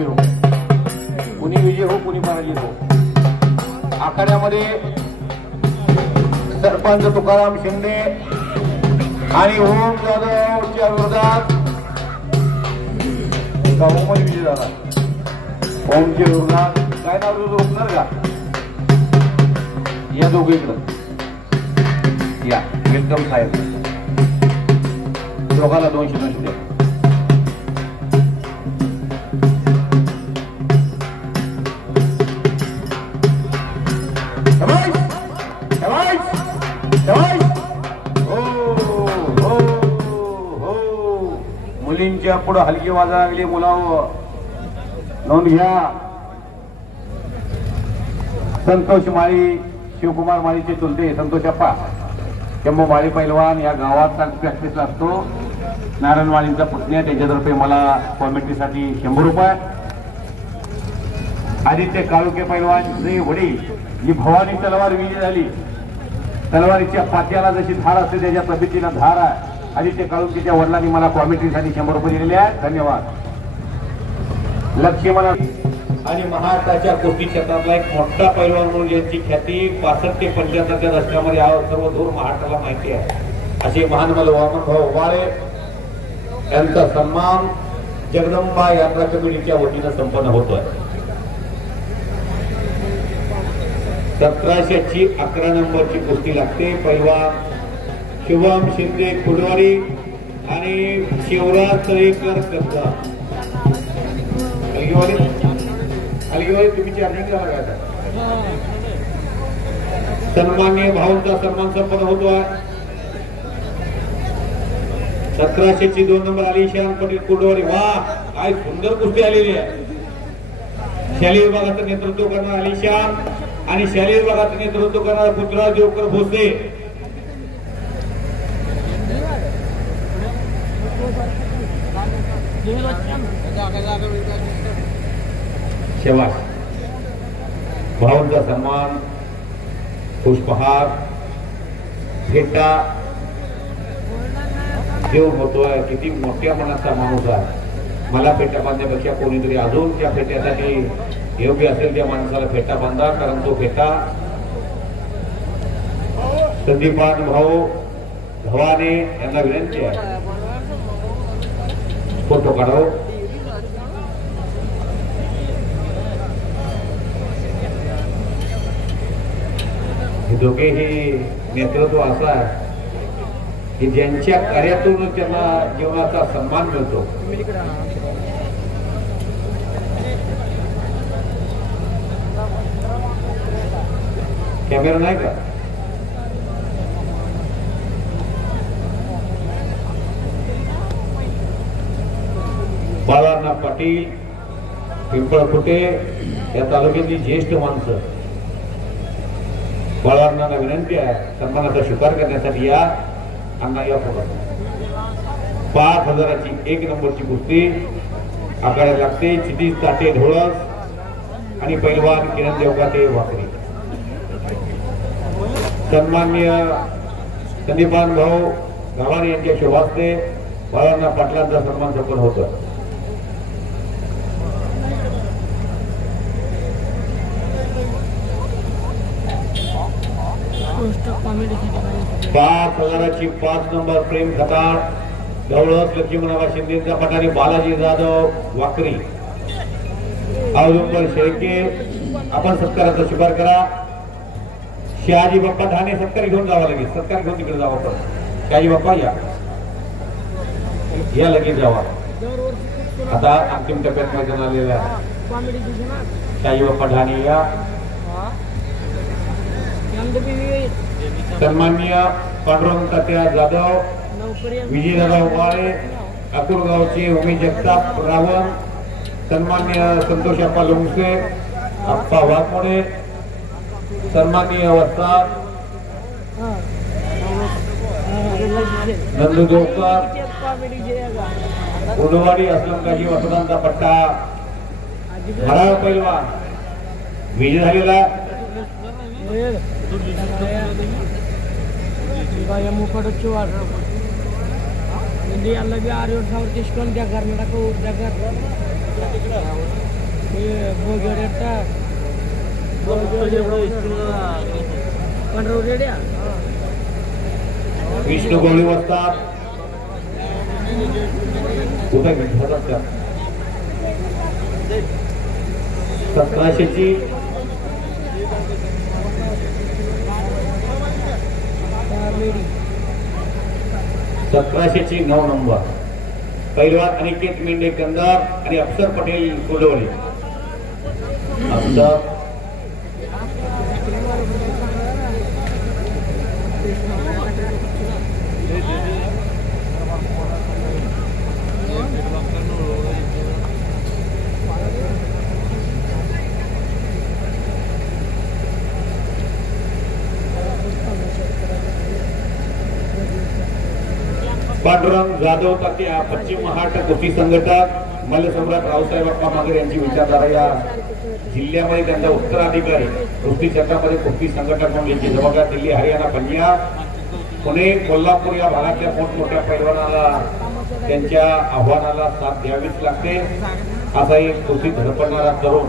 500 रुपये. कुणी विजय हो कुणी पराजित हो. आखाड्यामध्ये सरपंच तुकाराम शिंदे आणि ओम जाधवच्या विरोधात गावामध्ये विजय झाला. ओमच्या विरोधात काय नाव रोखणार का? या दोघीकडं या वेलकम साहेब. दोघांना 200 द्या. मुलींच्या पुढे हलकी वाजा लागली. मुलांवर नोंद घ्या. संतोष माळी शिवकुमार माळीचे चुलते संतोष अप्पा शंभू माळी पैलवान या गावात प्रॅक्टिसला असतो. नारायण माळींचा पुतण्या त्याच्यातर्फे मला कॉमेंट्रीसाठी 100 रुपये. आदित्य काळुके पैलवान श्री वडी जी भवानी तलवार विजय झाली. तलवारीच्या पात्याला जशी धार असते त्याच्या तब्येतीला धार आहे. आदित्य काळुकेच्या वडिलांनी मला कॉमेंट्रीसाठी 100 रुपये दिलेले आहेत. धन्यवाद. लक्ष्मण आणि महाराष्ट्राच्या कुस्ती क्षेत्रातला एक मोठा पैलवान म्हणून यांची ख्याती 65 ते 75च्या दशकामध्ये सर्व दूर महाराष्ट्राला माहिती आहे. असे महान मला वामनभाऊ उबाळे यांचा सन्मान जगदंबा यात्रा कमिटीच्या वतीनं संपन्न होतोय. 1700ची 11 नंबरची कुस्ती लागते. पैलवान शुभम शिंदे कुडवाडी आणि शिवराज तळेकर कर्जा. अलगीवाडी तुम्ही चार्जिंग झाला का? सन्मान्य भाऊंचा सन्मान संपन्न होतोय. 1700ची 2 नंबर आलिशान पटेल कुडवाडी. वा काय सुंदर कुस्ती आलेली आहे. शालेय विभागाचं नेतृत्व करणारा आलिशान आणि शालेय विभागाचं नेतृत्व करणारा पुतळा देवकर भोसले. शेवास भाऊंचा सन्मान पुष्पहार भेटा देव होतोय. किती मोठ्या मनाचा माणूस आहे. मला फेटा बांधण्यापेक्षा कोणीतरी अजून त्या फेट्यासाठी योग्य असेल त्या माणसाला फेटा बांधा. कारण तो फेटा संदीपान भाऊ धवाने यांना विनंती आहे. फोटो काढाव. हे दोघेही नेतृत्व असं आहे की ज्यांच्या कार्यातून त्यांना जीवनाचा सन्मान मिळतो. कॅमेरा नाही का? बाळांना पाटील पिंपळकुटे या तालुक्यातली ज्येष्ठ माणसं. बाळांना विनंती आहे सन्मानाचा स्वीकार करण्यासाठी या. अण्णा या फोटो. 5000ची 1 नंबरची कुस्ती आखाड्यात लागते. क्षितिज ताटे ढोळस आणि पैलवान किरण देवकाते वाकरी. सन्मान्य संदीपान भाऊ गव्हाणे यांच्या शोभास्ते बाळांना पाटलांचा सन्मान संपन्न होतो. पाच 5 नंबर प्रेम खताळ गवळस लक्ष्मणराव शिंदेचा पठारी बालाजी जाधव वाकरी. औदुंबर शेळके आपण सत्काराचा स्वीकार करा. शहाजी बाप्पा ठाणे सत्कार घेऊन जावा. लगेच सत्कार घेऊन तिकडे जावा. पण शहाजी बाप्पा या लगेच जावा. आता अंतिम टप्प्यात मैदान आलेला आहे. शहाजी बाप्पा ठाणे या. सन्माननीय पांडुरंग तात्या जाधव विजयदादा उबाळे अकुरगावचे उमेश जगताप रावण. सन्माननीय संतोष अप्पा लोंगसे अप्पा वाघमोडे. सन्माननीय वस्ताद नंदू देवकर उडवाडी असलम काजी वसुदांचा पट्टा हराळ पैलवान विजय झालेला. Hindi Allah biar orang sahur diskon jaga mereka jaga. Vishnu गवळी वस्तात कुठे घेतला 1700ची ची 9 नंबर पहिलवान अनिकेत मेंढे कंदार आणि अफसर पटेल कोलवडे. अफसर पांडुरंग जाधव तात्या पश्चिम महाराष्ट्र कुस्ती संघटक मल्लसम्राट रावसाहेब अप्पा मागर यांची विचारधारा या जिल्ह्यामध्ये त्यांचा उत्तराधिकारी कुस्ती क्षेत्रामध्ये कुस्ती संघटक म्हणून यांची जबाबदारी दिल्ली, हरियाणा, पंजाब, पुणे, कोल्हापूर या भागातल्या मोठमोठ्या पैलवानाला त्यांच्या आव्हानाला साथ द्यावीच लागते. असा एक कुस्ती धडपडणारा तरुण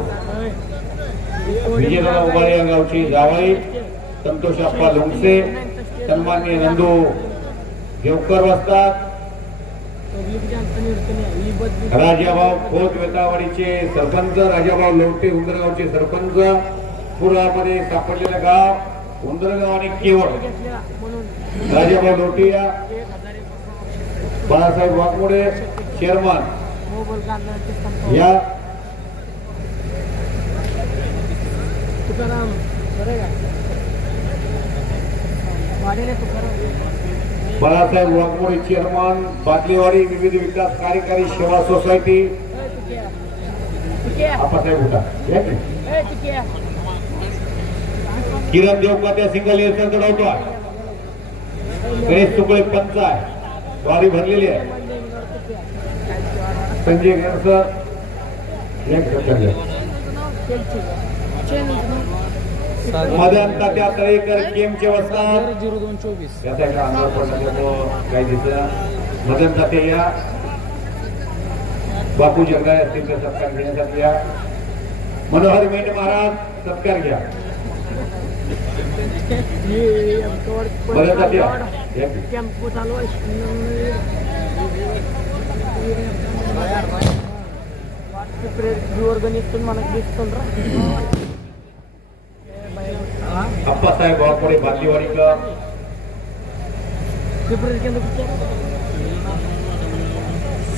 विजयदादा उबाळे या गावची जावळी संतोष अप्पा लोंगसे, सन्माननीय नंदू घेवकर वस्तात, राजाभाऊ खोत वेतावाडीचे सरपंच, राजाभाऊ लोटे उंदरगावचे सरपंच, पुरामध्ये सापडलेलं गाव उंदरगाव आणि केवळ राजाभाऊ लोटिया, बाळासाहेब वाघमोडे चेअरमन या बाळासाहेब वाघमोडे चेअरमन बादलीवाडी विविध विकास कार्यकारी सेवा सोसायटी आपासाहेब होता. किरण देवकात्या सिंगल एअरचा चढवतो. गणेश तुकडे पंच आहे, वारी भरलेली आहे. संजय गणसर मदन तात्या तळेकर गेमचे वस्तात 0224 याचा एका अंगावर पडला काही दिवस मदन तात्या या बापू जगदाळे असतील तर सत्कार घेण्यासाठी या. मनोहर मेंढे महाराज सत्कार घ्या. मदन तात्या अप्पासाहेब वाघमोडे बादलीवाडीकर,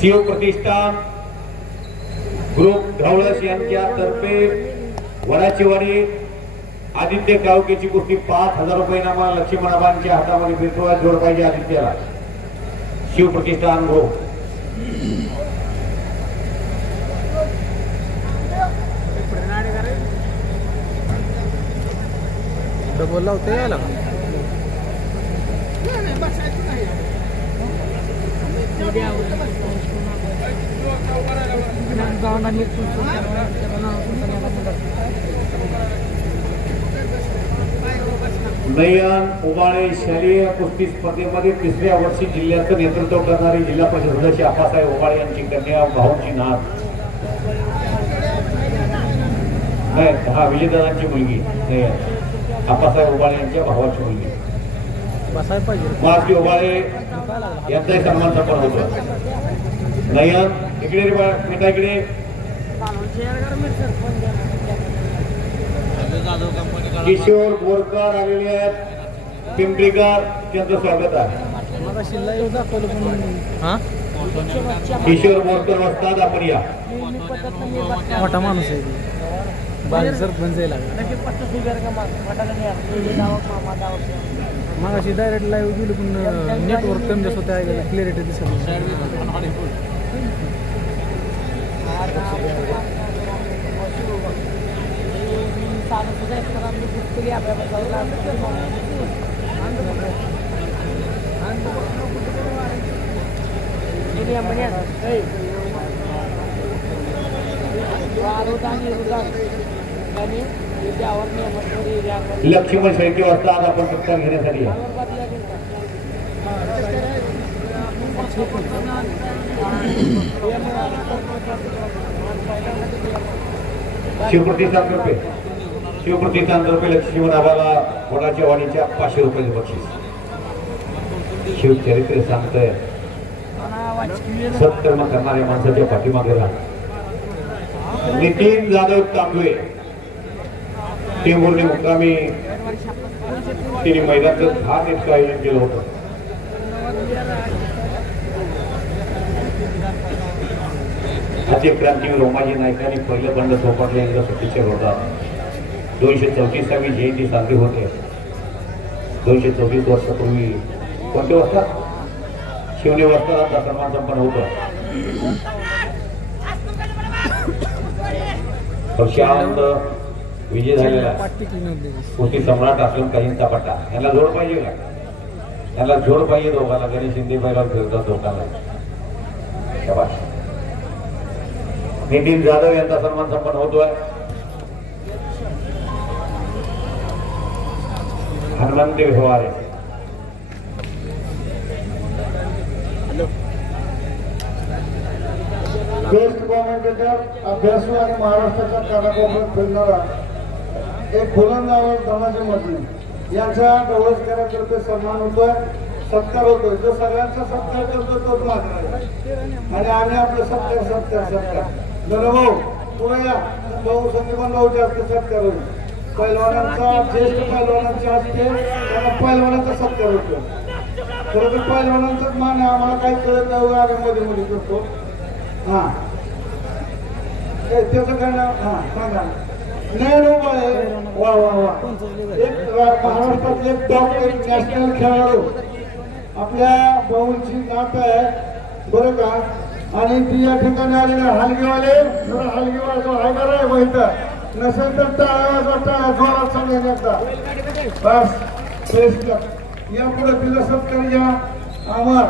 शिव प्रतिष्ठान ग्रुप ढवळस यांच्या तर्फे वडाचीवाडी आदित्य गावकेची कुस्ती 5000 रुपये नामा लक्ष्मणाबांच्या हातामध्ये बिरतोळा जोड पाहिजे आदित्याला. शिव प्रतिष्ठान ग्रुप बोलला होता याला नयन उबाळे शालेय कुस्ती स्पर्धेमध्ये 3ऱ्या वर्षी जिल्ह्याचं नेतृत्व करणारी जिल्हा परिषद सदस्य आप्पासाहेब उबाळे यांची कन्या भाऊची नाथ हा विजयदादांची मुलगी आप्पासाहेब उबाळे यांच्या भावाची मुलगी माजी उबाळे यांचाही सन्मान पण होतो. नयन इकडे बेटा इकडे किशोर बोरकर आलेले आहेत पिंपरीकर त्यांचं स्वागत आहे. किशोर बोरकर वस्तात आपण या. मोठा माणूस आहे सरपंच मग अशी डायरेक्ट लाईव्ह गेलो पण नेटवर्क कमी जास्त होतं क्लिअरिटी दिसत. लक्ष्मण शेळके वस्तात आपण सत्कार घेण्यासाठी शिवप्रतिष्ठानतर्फे लक्ष्मी नावाला वडाच्या वाणीच्या 500 रुपयाचे बक्षीस. शिवचरित्र सांगतंय सत्कर्म करणाऱ्या माणसाच्या पाठीमागे राहा. नितीन जाधव तांबवे टेंभुर्णी मुक्कामी तिने मैदानाचं 10 नेटचं आयोजन केलं होतं. क्रांतीवीर रोमाजी नाईकांनी पहिलं बंड सोपाटले यांच्या सुट्टीच्या विरोधात 234वी जयंती साजरी होते. 234 वर्षापूर्वी कोणत्या वर्षात शिवने वर्षाला सन्मान संपन्न होतं. पक्षांत विजय झालेला कुस्ती सम्राट असलम काहींचा पट्टा. यांना जोड पाहिजे का? यांना जोड पाहिजे दोघांना. गणेश शिंदे पहिला फिरतात दोघांना. शाबास. नितीन जाधव यांचा सन्मान संपन्न होतोय. हनुमंत व्यवहारे बेस्ट कॉमेंटेटर अभ्यासू आणि महाराष्ट्राच्या कानाकोपऱ्यात फिरणारा एक गोलंदाज धनाजी मधले यांचा डवळसकरांतर्फे सन्मान होतोय, सत्कार होतोय. जो सगळ्यांचा सत्कार करतो तोच मात्र आहे. आणि आम्ही आपलं सत्कार भाऊ पुढे या. भाऊ संजीवन भाऊचे हस्ते सत्कार होईल. पैलवानांचा ज्येष्ठ पैलवानांच्या हस्ते त्यांना पैलवानांचा सत्कार होतो. खरं तर पैलवानांचाच मान आहे. आम्हाला काही कळत नाही, आम्ही मध्ये करतो. हा त्याचं काय नाव? हा सांगा. नेहरू बाळे. वा वा वा. एक महाराष्ट्रातले टॉप एक नॅशनल खेळाडू आपल्या भाऊंची नात आहे बरं का. आणि ती या ठिकाणी आलेले हलगीवाले जो हायदर आहे बहित नसेल तर टाळा जोरात सांगण्याचा बस श्रेष्ठ. या पुढे तिला सत्कार घ्या. आभार.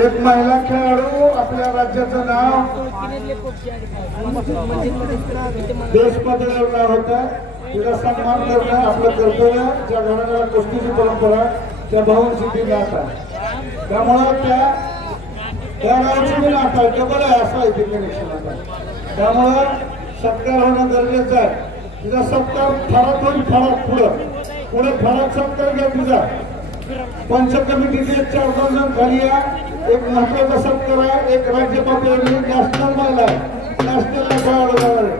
एक महिला खेळाडू आपल्या राज्याचं नाव देश पातळीवर नाव होत आहे. तिला सन्मान करणं आपलं कर्तव्य. ज्या घराण्याला कुस्तीची परंपरा त्या भाऊंची ती नात आहे. त्यामुळं त्या गावची बी नात आहे. डबल आहे असं आहे ते कनेक्शन आता. त्यामुळं सत्कार होणं गरजेचं आहे. तिचा सत्कार फरात होईल. फरात पुढे फरात सत्कार घ्या तिचा. पंच कमिटीचे 4-5 जण खाली या. एक महत्वाचा सत्कार आहे. एक राज्य पातळीवर नॅशनल महिला आहे. नॅशनलला खेळाडू जाणार आहे.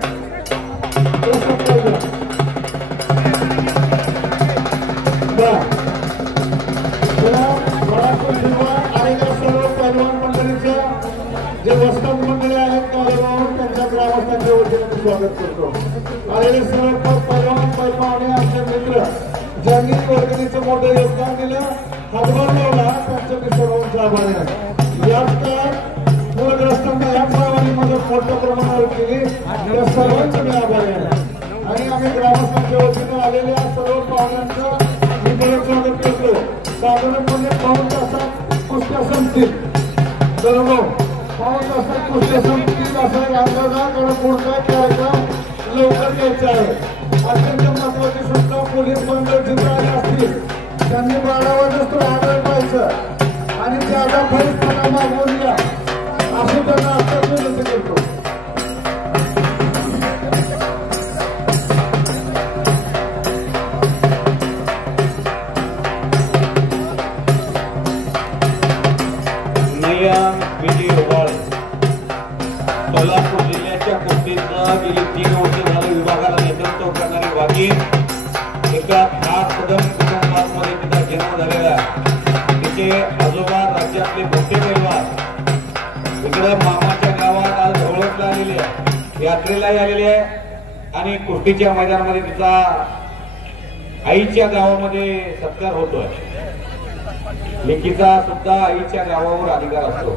तो सत्कार घ्या. सर्व पैलवान मंडळीच्या जे वस्ताद मंडळी आहेत त्यांच्या ग्रामस्थांच्या वतीने मी स्वागत करतो. आलेले सर्व पैलवान आमचे मित्र ज्यांनी वर्गणीचं मोठं योगदान दिलं, हातभार लावला, त्यांच्या मी सर्वांचा आभारी आहे. याच काळात पूरग्रस्तांना या सर्वांनी मदत मोठ्या प्रमाणावर केली. त्या सर्वांचे मी आभारी आहे. आणि आम्ही ग्रामस्थांच्या वतीने आलेल्या सर्व पाहुण्यांचं मी स्वागत करतो. साधारणपणे 5 तासात कुस्त्या संपतील. बरोबर 5 तासात कुस्त्या संपतील असा एक अंदाज आहे. कारण पुढचा कार्यक्रम लवकर घ्यायचा आहे. अत्यंत महत्वाची सूचना पोलीस मंडळ जिथे आले असतील त्यांनी 12 वाजेस्तोवर आदळ पाहायचं आणि ज्यादा फरकपणा मागवून घ्या असं त्यांना आता विनंती करतो. सोलापूर जिल्ह्याच्या कुस्तीचं गेली 3 वर्ष झालं विभागाला नेतृत्व करणारी वाघी एका खास कदम कुटुंबामध्ये तिचा जन्म झालेला. तिचे आजोबा राज्यातले मोठे पैलवान इकडे मामाच्या गावात आज ढवळतला आलेले आहे, यात्रेलाही आलेले आहे. आणि कुस्तीच्या मैदानामध्ये तिचा आईच्या गावामध्ये सत्कार होतोय. लेकीचा सुद्धा आईच्या गावावर अधिकार असतो.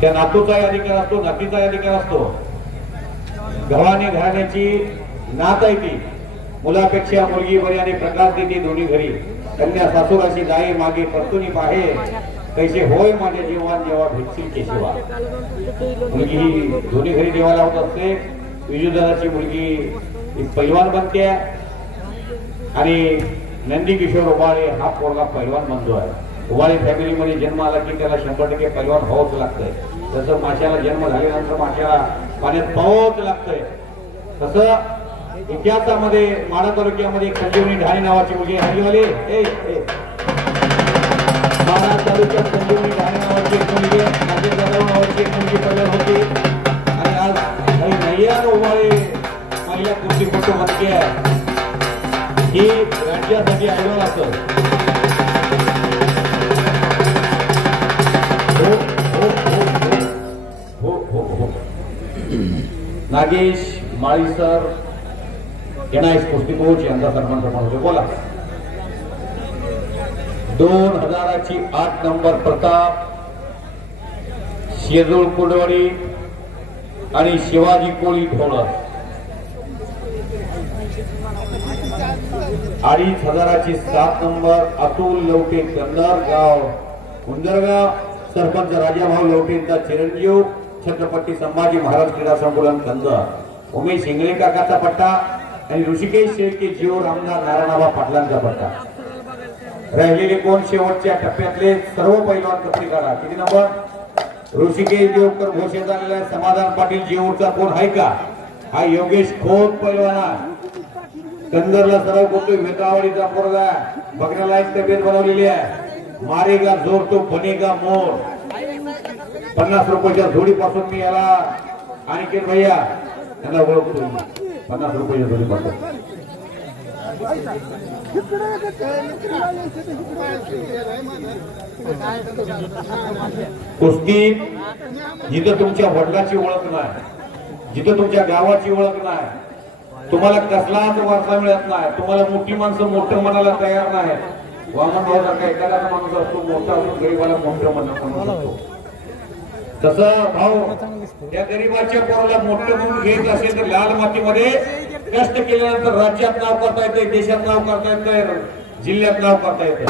त्या नातूचाही अधिकार असतो, नातीचाही अधिकार असतो. गव्हाणे घराण्याची नात आहे ती. मुलापेक्षा मुलगी बरी आणि प्रकाश देते दोन्ही घरी. कन्या सासूराशी जाई मागे परतुनी पाहे कैसे होय माझ्या जीवान जेव्हा भेटतील केशवा. मुलगी ही दोन्ही घरी देवाला होत असते. विजूदादाची मुलगी एक पैलवान बनते आणि नंदी किशोर उबाळे हा पोरगा पैलवान बनतो आहे. उवाळी फॅमिलीमध्ये जन्म आला की त्याला 100% पैलवान व्हावंच लागतंय. जसं माशाला जन्म झाल्यानंतर माशाला पाण्यात पाहावंच लागतंय, तसं इतिहासामध्ये माढा तालुक्यामध्ये संजीवनी ढाणी नावाची मुलगी हल्लीवाली माढा तालुक्यात संजीवनी ढाणी नावाची एक मुलगी, नागेश जाधव नावाची एक मुलगी पैलवान होती. आणि आज काही नय्या उवाळी महिला कुस्तीपटू म्हणते आहे ही राज्यासाठी आयडॉल असत. नागेश माळी सर NIS कुस्ती कोच यांचा सन्मान होतो. बोला. 2000ची 8 नंबर प्रताप शेजूळ कुडवाडी आणि शिवाजी कोळी ढोळक. 2500ची 7 नंबर अतुल लवटे कंदरगाव उंदरगाव सरपंच राजाभाऊ लवटेंचा चिरंजीव छत्रपती संभाजी महाराज क्रीडा संकुलन कंदर. उमेश इंगळे काकाचा पट्टा आणि ऋषिकेश शेळके जीवर आमदार नारायणबा पाटलांचा पट्टा. राहिलेले कोण शेवटच्या टप्प्यातले सर्व पैलवान कुस्ती काढा. किती नंबर? ऋषिकेश देवकर घोषित झालेला समाधान पाटील जीवरचा कोण आहे का? हा योगेश खोत पैलवान कंदरला सराव करतोय. वेतावळीचा पोरगा बघण्याला एक तब्येत बनवलेली आहे. मारेगा जोर तो बनेगा मोर. 50 रुपयाच्या जोडीपासून मी याला अनिकेत भैया यांना ओळखतो. 50 रुपयाच्या जोडीपासून कुस्ती जिथं तुमच्या वडिलाची ओळख नाही, जिथं तुमच्या गावाची ओळख नाही, तुम्हाला कसलाच वारसा मिळत नाही, तुम्हाला मोठी माणसं मोठं म्हणायला तयार नाही. वामन भाऊ सारखा एखादा माणूस असतो मोठा असून गरीबाला मोठं म्हणू शकतो. तसं भाऊ त्या गरीबाच्या पोराला मोठं म्हणून घेत असेल तर लाल मातीमध्ये कष्ट केल्यानंतर राज्यात नाव करता येते, देशात नाव करता येते, जिल्ह्यात नाव करता येते.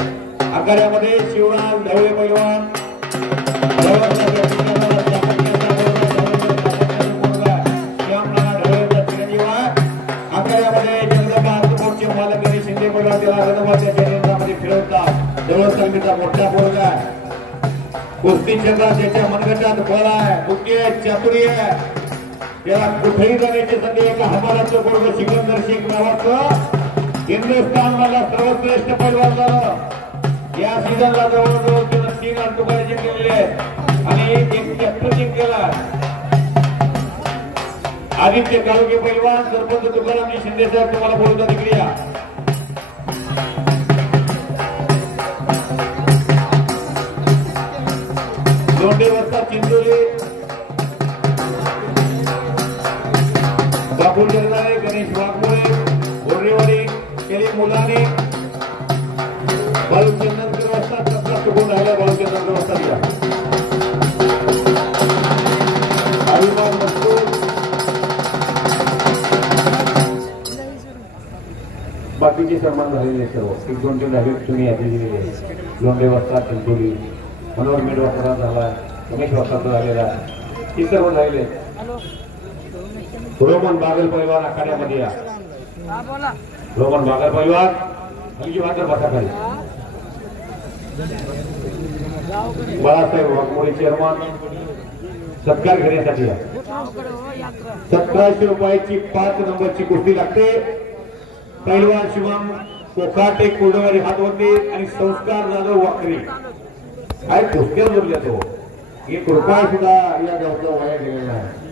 आखाड्यामध्ये शिवराज ढवळे पैलवान आखाड्यामध्ये जगदंबा हातकोटचे मालक आणि शिंदे पैलवान त्याला रथबाच्या केंद्रामध्ये फिरवतात. जवळचा मोठा पोरगा कुस्ती क्षेत्रात त्याच्या मनगटात बळ आहे, बुद्धी आहे, चातुर्य आहे. त्याला कुठेही जाण्याची संधी. एका हमालाचं पोरग सिकंदर शेख नावाचं हिंदुस्थान मला सर्वश्रेष्ठ पैलवान झालं. या सीझनला जवळजवळ त्यानं 3 अंतुकारे जिंकलेले आहेत आणि एक चॅप्टर जिंकलेला. आदित्य काळुगे पैलवान सरपंच तुकारामजी शिंदे साहेब तुम्हाला बोलता तिकडे या. लोंढे वस्ता चिंचोली बापूल जगदाळे गणेश वाघमोळे बोर्रेवाडी केली मुलाने बाळूचंदनकर वस्ता 17 चुकून राहिला. बाळूचंदनकर वस्ता दिला अभिमान मजकूर बाकीचे सन्मान झालेले सर्व 1-2 धावे तुम्ही यादी दिलेले. लोंढे वस्ता चिंचोली मनोहर मेडवाचा झाला, उमेश वस्ताचा झालेला, हे सर्व झालेले. रोमन बागल पैलवान आखाड्यामध्ये या. रोमन बागल पैलवान हलकी मात्र बसा खाली. बाळासाहेब वाघमोळे चेअरमन सत्कार घेण्यासाठी या. 1700 रुपयाची 5 नंबरची कुस्ती लागते. पैलवान शिवम कोकाटे कोडवारी हातवंती आणि संस्कार जाधव वाकरी काय कुस्त्या जोडल्या. तो 1 रुपया सुद्धा या गावचा वाया गेलेला आहे.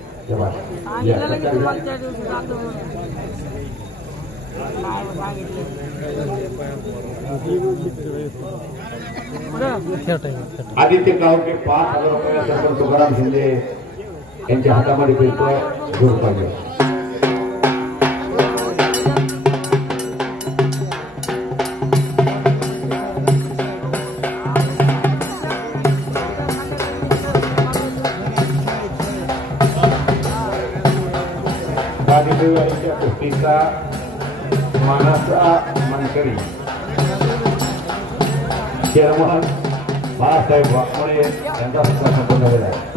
आदित्य काळुगे 5000 रुपये सरपंच तुकाराम शिंदे यांच्या हातामध्ये फिरतोय. जोर पाहिजे. कुस्तीचा मानाचा मनकरी चेअरमन बाळासाहेब वाघमोळे यांचा सत्कार संपन्न झालेला आहे.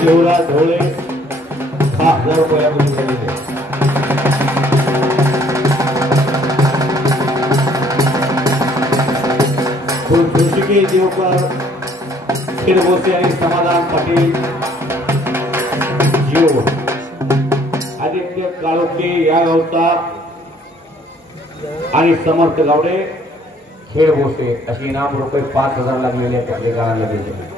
शिवराज ढोळे 10,000 रुपयामध्ये झालेले जोशिके देवकर खिरबोसे आणि समाधान पाटील जीव आदित्य काळोखे या गावचा आणि समर्थ गावडे खेळ भोसे अशी इनाम रुपये 5,000 लागलेले त्यातले गावाला दिले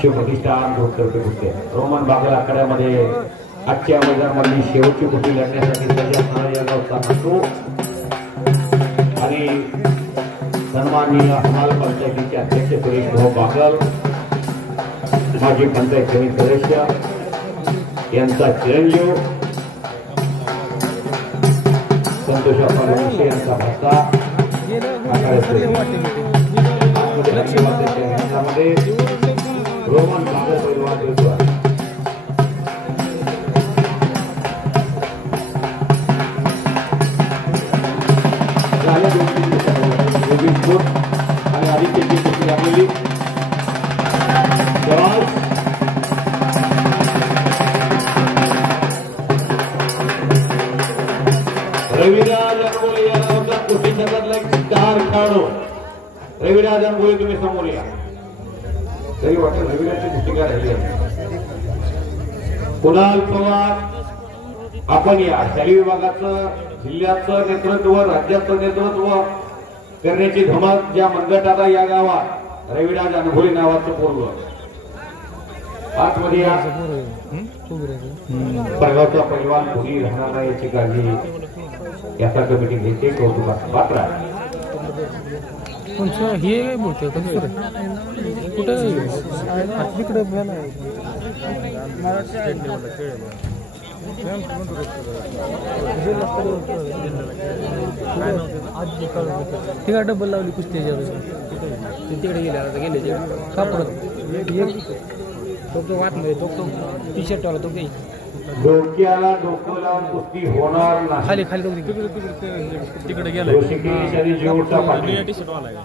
शिवप्रतिष्ठान 200 रुपये कुस्ती रोमन बागल आखाड्यामध्ये आजच्या मैदानामधली शेवटची कुस्ती लढण्यासाठी सज्ज असणारा या गावचा नसतो आणि सन्माननीय हमाल पंचायतीचे अध्यक्ष सुरेश भाऊ बागल माजी पंचायत समिती सदस्य यांचा चिरंजीव संतोष अप्पा यांचा भत्ता रोमन बागल परिवार आणि आदित्यची कुस्ती लागलेली रविराज अनमोले या नावाचा कुस्ती जगातला एक स्टार खेळाडू रविराज अनमोले तुम्ही समोर या तरी वाटतं रविराजची कुस्ती काय राहिली कुणाल पवार आपण या शाही विभागाचं जिल्ह्याचं नेतृत्व राज्याचं नेतृत्व करण्याची धमक ज्या मनगटाला या गावात रविराज अनमोले नावाचं पोरग आतमध्ये या परगावचा पैलवान कोणी राहणार नाही याची काळजी याचा कमिटी घेते कौतुकास पात्र हे बोलतोय कुठे तिकडे तिकडे डबल लावली कुस्तीच्या तिकडे गेले का परत तो वाट नाही तो टी शर्ट वाला तो काही डोक्याला डोकं लावून कुस्ती होणार नाही खाली तिकडे गेला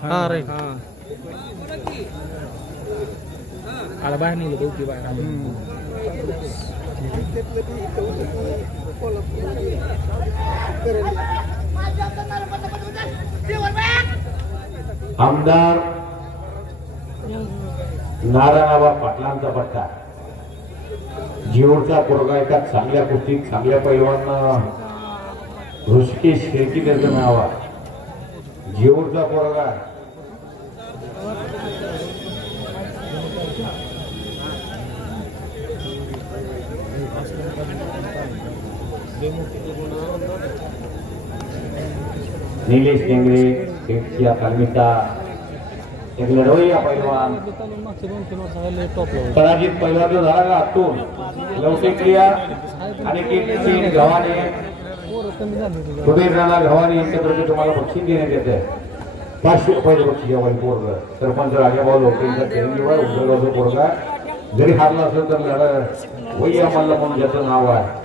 हा राईट आला बाहेर निघलो डोकी बाहेर आमदार नारायणबा पाटलांचा पट्टा जीवचा पोरगा एका चांगल्या कुस्तीत चांगल्या पैलवान ऋषिकेश शेळकी त्याचं नाव आहे जीवचा पोरगा निलेश टेंगरे पेटच्या तालमीचा एक लढवय्या पैलवान पराजित पैलवान जो झाला का आतून लवटेक्रिया आणि कीर्ती गव्हाणे कुबेरराणा गव्हाणे यांच्याकडे तुम्हाला बक्षीस देण्यात येते 500 रुपये बक्षीस यावं पोरग सरपंच राजाभाऊ लोकेंच्या चिरंजीवर उद्योगाचं पोरगा जरी हारला असेल तर लढ वय्या मल्ल म्हणून ज्याचं नाव आहे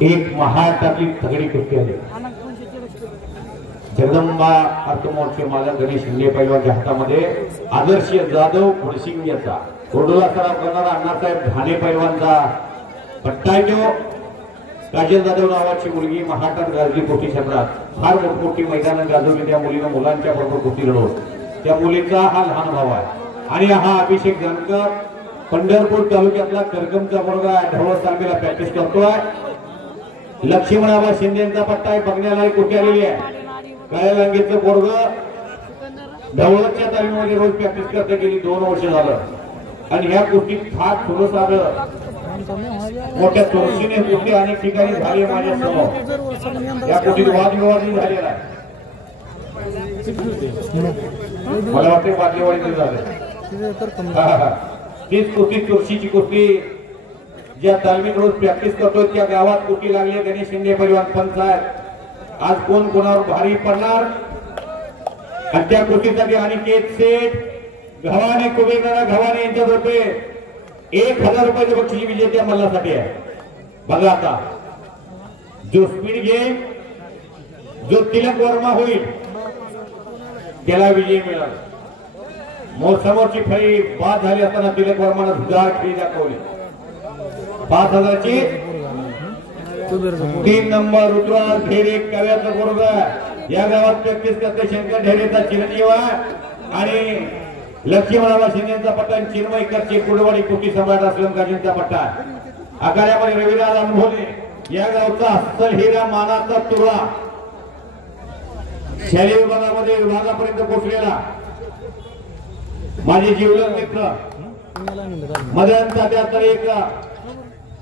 एक महाराष्ट्रातली तगडी कुस्ती आली जगदंबा अर्थमोर्चे मालक गणेश शिंदे पैलवानच्या हातामध्ये आदर्श जाधव खुडसिंग याचा कोडोला सराव करणारा अण्णासाहेब घाणे पैलवानचा पट्टा जो काजल जाधव नावाची मुलगी महाटात गाजली कोटी क्षेत्रात फार मोठमोठी मैदानं गाजवली त्या मुलीनं मुलांच्या बरोबर कुस्ती लढवत त्या मुलीचा हा लहान भाव आहे आणि हा अभिषेक जानकर पंढरपूर तालुक्यातला करगमचा मुलगा ढवळ तालमीला प्रॅक्टिस करतोय लक्ष्मणाबा शिंदेचा पट्टा आहे बघण्याला कुठे आलेली आहे काळ्या लांगीचं पोरग ढवळच्या तालमीमध्ये रोज प्रॅक्टिस करता गेली 2 वर्ष झालं आणि ह्या कुस्तीत फार थोडंसं आलं मोठ्या चोरशीने कुस्ती अनेक ठिकाणी झाली माझ्या समोर या कुस्तीत वादविवाद झालेला आहे मला वाटते बादलेवाडीचे झाले तीच कुस्ती चोरशीची कुस्ती ज्या तालमीत रोज प्रॅक्टिस करतोय त्या गावात कुस्ती लागली गणेश शिंदे परिवार पंचायत आज कोण कोणावर भारी पडणार आणि त्या कुस्तीसाठी अनिकेत सेठ गव्हाणे कुबेरदादा गव्हाणे यांच्यातर्फे 1000 रुपयाचे बक्षीस विजेत्या मल्लासाठी आहे. बघा आता जो स्पीड गेम जो तिलक वर्मा होईल त्याला विजय मिळाला. समोरची फळी बाद झाली असताना तिलक वर्मानं जुगार खेळी दाखवली. 5000ची 3 नंबर रुद्राज ढेरे कव्याचा बरोबर या गावात प्रॅक्टिस करते शंकर ढेरेचा चिरंजीव आहे आणि लक्ष्मणराव शिंदेचा पट्टा चिन्मय करचे कुडवाडी कुटी सम्राट असलमकाजींचा पट्टा. आखाड्यामध्ये रविराज अनुभवले या गावचा अस्सल हिरा मानाचा तुरा शहरी विभागामध्ये विभागापर्यंत पोहोचलेला माझे जीवलग मित्र मदन तात्यातर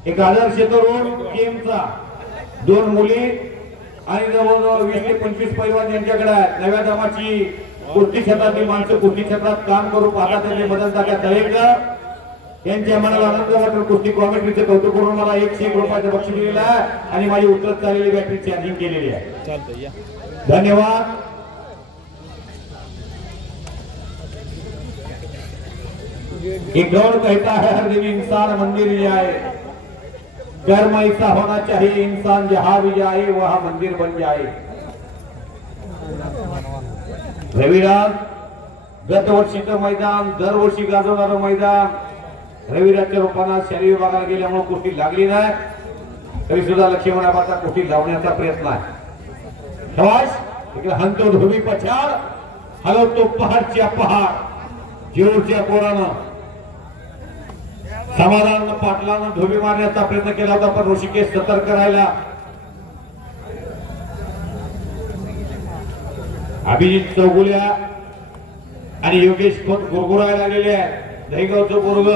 एक आदर्श तरुण गेमचा 2 मुली आणि जवळजवळ 20 ते 25 पैलवान यांच्याकडे नव्या दमाची कुस्ती क्षेत्रातील माणसं कुस्ती क्षेत्रात काम करू पाहतात. त्यांनी मदन तात्या तळेकर यांच्या मनाला आनंद वाटून कुस्ती कॉमेंट्रीचे कौतुक करून मला 101 रुपयाचं बक्षीस दिलेलं आहे आणि माझी उतरत चाललेली बॅटरी चार्जिंग केलेली आहे. धन्यवाद. एक गौर कहता है हर दिन इंसान मंदिर जाए कर्म ऐसा होना चाहिए इंसान जहां भी जाए वहां मंदिर बन जाए. रविराज गतवर्षीचं मैदान दरवर्षी गाजवणारं मैदान रविराजच्या रूपानं शहरी विभागाला गेल्यामुळे कुस्ती लागली नाही तरी सुद्धा लक्ष्मणाबाचा कुस्ती लावण्याचा प्रयत्न आहे. शबाश हंतो धोबी पछाड हलवतो पहाडच्या पहाड जीवच्या पोरानं समाधान पाटलानं धोबी मारण्याचा प्रयत्न केला होता पण ऋषिकेश सतर्क राहिला. अभिजित चौगुल्या आणि योगेश खोत गुरगुरायला गेले दहीगावचं पोरग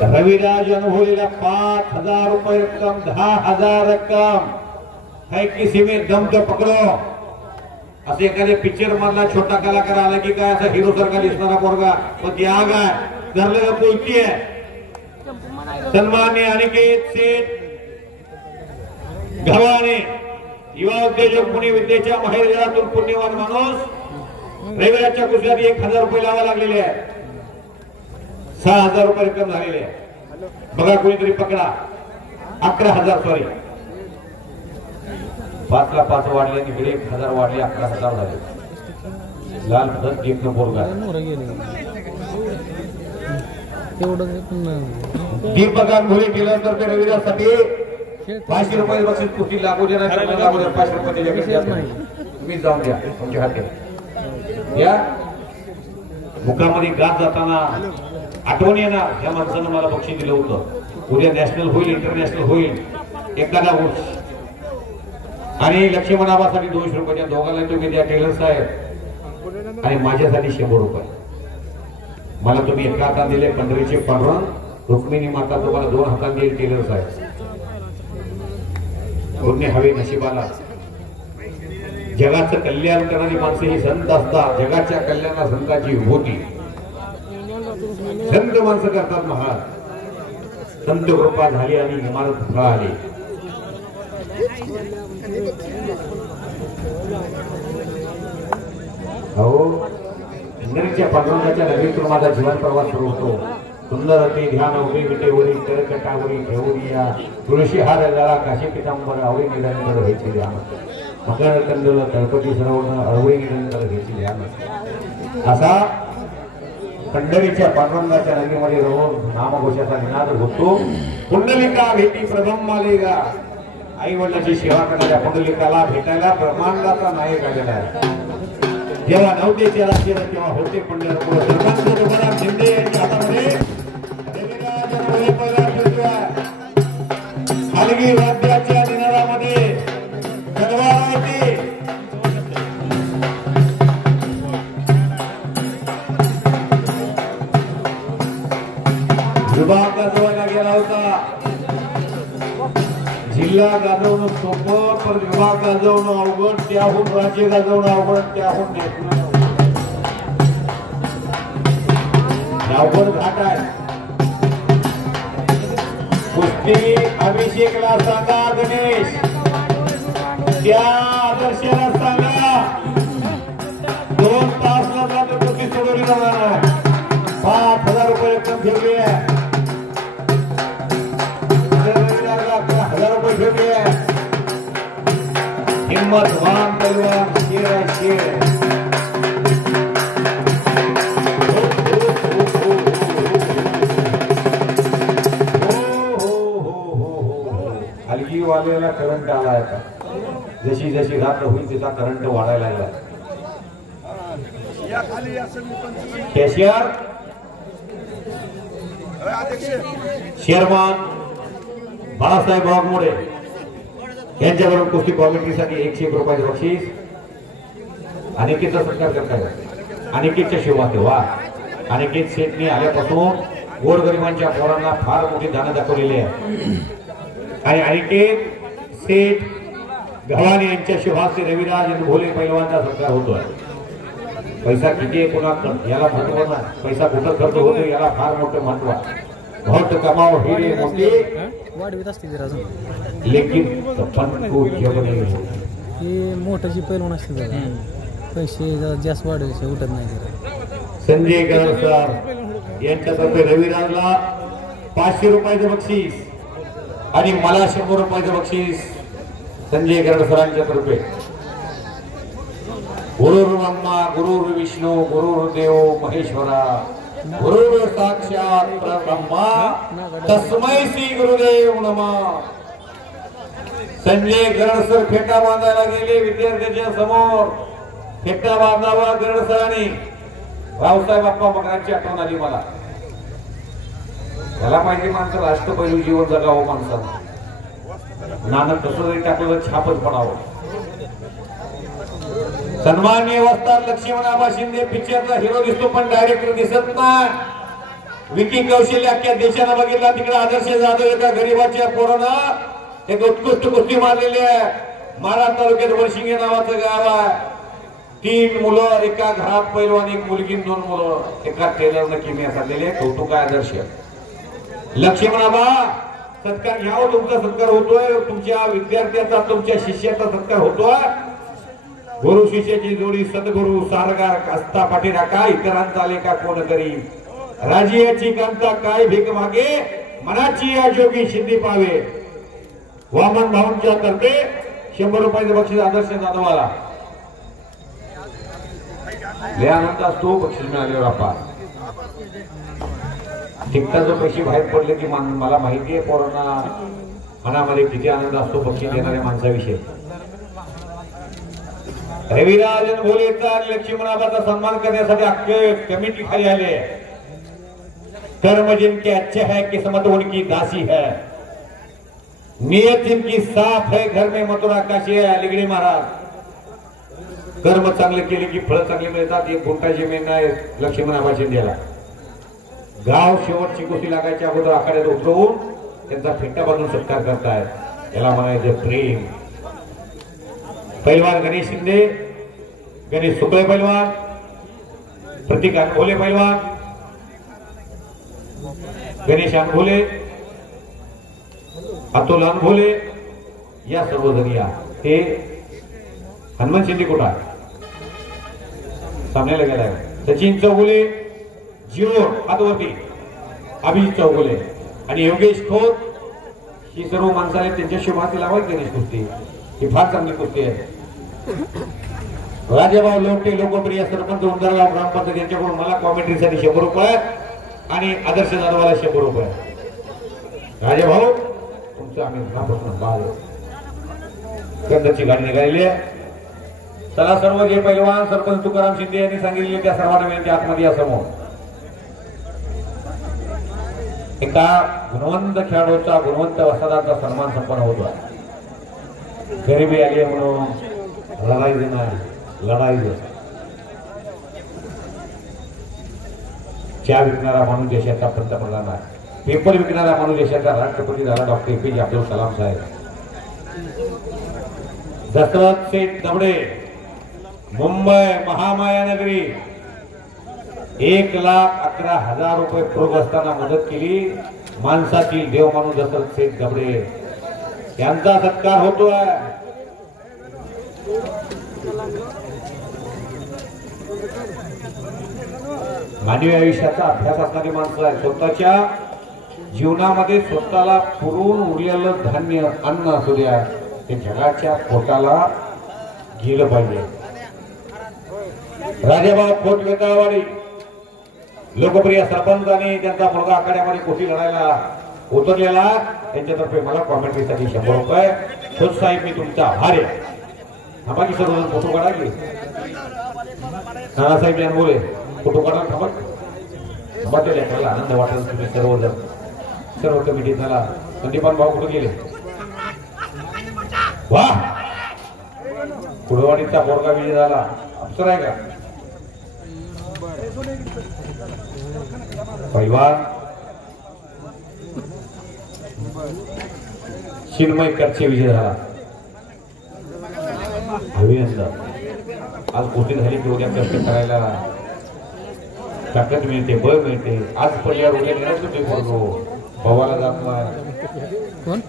रविराज अनुभवलेला 5000 रुपये रक्कम 10,000 रक्कम है किसी में दम तो पकडो. असे एखाद्या पिक्चर मधला छोटा कलाकार आला की काय असा हिरो सारखा दिसणारा पोरगा तो त्याग आहे धरलेला बोलतीये. सन्मान्य अनिकेत सेठ गव्हाणे युवा उद्योजक पुणे विद्येच्या माहेरघरातून पुण्यवान माणूस रविराजच्या कुस्त्यात 1000 रुपये लावा लागलेले आहे. 6000 रुपये रक्कम झालेली आहे. बघा कोणीतरी पकडा. 11,000 सॉरी 5 ला 5 वाढले आणि इकडे 1000 वाढले 11,000 झाले. लाल भदत गिफ्ट बोलगा दीपक अंघोळे केलं तर ते रविराजसाठी 500 रुपये बक्षीस कुस्ती लागू देणार 500 रुपये तुम्ही जाऊन द्या तुमच्या हाती या मुखामध्ये गात जाताना आठवण येणार या माणसानं मला बक्षीस दिलं होतं. उद्या नॅशनल होईल इंटरनॅशनल होईल एखादा वर्ष आणि लक्ष्मणाबासाठी 200 रुपयाच्या दोघांना तुम्ही द्या टेलर साहेब आणि माझ्यासाठी 100 रुपये. मला तुम्ही एका हातात दिले पंढरीचे पांडुरंग रुक्मिणी माता तुम्हाला 2 हातात देईल टेलर साहेब. पुण्य हवे नशिबाला. जगाचं कल्याण करणारी माणसं ही संत असतात. जगाच्या कल्याणा संतांची विभूती संत माणसं करतात. महाराज संत कृपा झाली आणि इमारत फळ आली. हो इंद्रियच्या पांडुरंगाच्या नगरीतून माझा जीवन प्रवास सुरू होतो. सुंदर अति ध्यान उभी विटेवरी करकटावरी घेऊया तुळशी हार जळा काशी पितांबर आवळी निरंतर घ्यायची ध्यान मकर कंदल तळपती सरवण अळवळी निरंतर घ्यायची ध्यान. असा पंढरीच्या पांडुरंगाच्या नगरीमध्ये रोज नामघोषाचा निनाद होतो. पुंडलिका भेटी प्रथम मालेगा. आई वडिलांची सेवा करणाऱ्या पुंडलिकाला भेटायला ब्रह्मांडाचा नायक आलेला आहे. जेव्हा नवतेचे राज्य तेव्हा होते पंढरपूर. तुकाराम शिंदे यांच्या हातामध्ये हलगी वाद्याच्या निनादामध्ये गरवावती विभाग गाजवायला गेला होता. जिल्हा गाजवणं सोपं पण विभाग गाजवणं अवघड. त्याहून राज्य गाजवणं अवघड. त्याहून अवघड घाट आहे. कुस्ती अभिषेकला सांगा गणेश त्या आदर्शाला सांगा 2 तासला जातो कुस्ती सोडवली जाणार 5,000 रुपये रक्कम ठेवली आहे 11,000 रुपये ठेवली आहे हिम्मतवान पैलवान शेर हलगी वाल्याला करंट आला आहे जशी जशी रात्र होईल तिचा करंट वाढायला लागला कॅशियर चेअरमन बाळासाहेब वाघमोडे यांच्याबरोबर कुस्ती कॉमेंट्रीसाठी 101 रुपयाचे बक्षीस अनिकेतचा सत्कार करतात अनिकेतच्या शिवाते वा अनिकेत शेठने आल्यापासून गोरगरिबांच्या पोरांना फार मोठी दानं दाखवलेली आहे आणि अनिकेत शेठ गव्हाणे यांच्या शिवाचे रविराज भोले पैलवानचा सत्कार होतोय पैसा किती आहे कोणा याला महत्व नाही पैसा कुठं खर्च होतो याला फार मोठं महत्व आहे बहुत कमाओ हिरे मोठे वाढवीत असते जरा अजून लेकिन तपन को योग नाही हे मोठ्याची पैलवान असते जरा पैसे जरा जास्त वाढवायचे उठत नाही जरा संजय गणसर यांच्यातर्फे रविराजला 500 रुपयाचं बक्षीस आणि मला 100 रुपयाचं बक्षीस संजय गणसरांच्या तर्फे गुरुर्ब्रह्मा गुरुर्विष्णू गुरुर्देव महेश्वरा गुरुर् साक्षात परब्रह्मा तस्मै श्री गुरुदेव नमः संजय गणसर फेटा बांधायला गेले विद्यार्थ्यांच्या समोर फेटा बांधावा गणसरांनी रावसाहेब बाप्पा मगरांची आठवण आली मला त्याला पाहिजे माणसं राष्ट्रपैलू जीवन जगावं माणसानं नानक कसं जरी टाकलं छापच पडावं सन्माननीय वस्ताद लक्ष्मणआबा शिंदे पिक्चरचा हिरो दिसतो पण डायरेक्टर दिसत नाही विकी कौशल्य अख्ख्या देशाला बघितला तिकडे आदर्श जाधव एका गरीबाच्या पोराला एक उत्कृष्ट कुस्ती मारलेली आहे महाराज तालुक्यात वळशिंगे नावाचं गाव आहे 3 मुलं एका घरात पैलवान 1 मुलगी 2 मुलं एका टेलरनं किम्या साधलेले कौतुक आहे आदर्श लक्ष्मणआबा सत्कार घ्यावं तुमचा सत्कार होतोय तुमच्या विद्यार्थ्याचा तुमच्या शिष्याचा सत्कार होतोय गुरु शिष्याची जोडी सद्गुरु सारगार कास्ता पाठीराखा इतरांचा लेखा कोण करी राजियाची कांता काय भीक मागे मनाची या जोगी सिद्धी पावे वामन भाऊंच्या तर्फे 100 रुपयाचं बक्षीस आदर्श जाधवाला लय आनंद असतो बक्षीस मिळाल्यावर आपा तिकटाचे पैसे बाहेर पडले की मला माहिती आहे पोरांना मनामध्ये किती आनंद असतो बक्षीस देणाऱ्या माणसाविषयी रविराज भोलेचा आणि लक्ष्मणआबाचा सन्मान करण्यासाठी अख्खे कमिटी खाली आले कर्म जिनके अच्छे है किस्मत उनकी दासी है नियत जिनकी साफ है घर में मथुरा काशी है अलीगडी महाराज कर्म चांगले केले की फळ चांगले मिळतात एक गुंटा जमीन आहे लक्ष्मणआबा शिंदेला गाव शेवटची गोष्टी लागायच्या अगोदर आखाड्यात उतरवून त्यांचा फेटा बांधून सत्कार करतायत याला म्हणायचं प्रेम पैलवान गणेश शिंदे गणेश सुकळे पैलवान प्रतीक अनभोले पैलवान गणेश अनभोले अतुल अनभोले या सर्वजण या हे हनुमान शिंदे कुठा सामन्याला गेलाय सचिन चौगुले जिओ हातवरती अभिजित चौगुले आणि योगेश खोत ही सर्व माणसाने त्यांच्या शुभार्थी लावायची गणेश कुस्ती ही फार चांगली कुस्ती आहे राजेभाऊ लोटे लोकप्रिय सरपंच उंदरगाव ग्रामपंचायत यांच्याकडून मला कॉमेंट्रीसाठी 100 रुपये आणि आदर्श जाधवाला 100 रुपये राजेभाऊ तुमचं आम्ही मनापासून बाल गंधाची गाडी निघालेली आहे चला सर्व जे पैलवान सरपंच तुकाराम शिंदे यांनी सांगितले त्या सर्वांना विनंती आतमध्ये या समोर एका गुणवंत खेळाडूचा गुणवंत वस्तादाचा सन्मान संपन्न होतो गरिबी आली म्हणून लढायचं नाही लढायचं चहा विकणारा माणूस देशाचा पंतप्रधान आहे पेपर विकणारा माणूस देशाचा राष्ट्रपती झाला डॉक्टर APJ अब्दुल कलाम साहेब दशरथ शेठ दबडे मुंबई महामाया नगरी 1,11,000 रुपये पूरग्रस्तांना मदत केली माणसातील देव माणूस दशरथ शेठ दबडे यांचा सत्कार होतोय मानवी आयुष्याचा अभ्यास असणारी माणसं आहे. स्वतःच्या जीवनामध्ये स्वतःला पुरून उरलेलं धान्य अन्न असू द्या ते जगाच्या पोटाला गेलं पाहिजे. राजाभाऊ खोत वेताळवाडी लोकप्रिय सरपंच आणि त्यांचा मुलगा आखाड्यामध्ये कोटी लढायला उतरलेला, त्यांच्यातर्फे मला कॉमेंट्रीसाठी 100 रुपये. खोत साहेब मी तुमचा आभारी आहे. थांबा की सर्वजण फोटो काढा की. नानासाहेब यांमुळे फोटो काढा. थांबा ते लेकराला आनंद वाटेल. तुम्ही सर्वजण सर्व कमिटी झाला. संदीपान भाऊ कुठे गेले? वा कुडवाडीचा पोरगा विजय झाला. अफसर आहे का? पैलवान चिन्मय करचे विजय झाला. अभिनंदन. आज गोष्टी झाली की उद्या कष्ट करायला ताकद मिळते, बळ मिळते. आज पडल्यावर उद्या नेणार तुम्ही बोलतो भावाला जात नाही.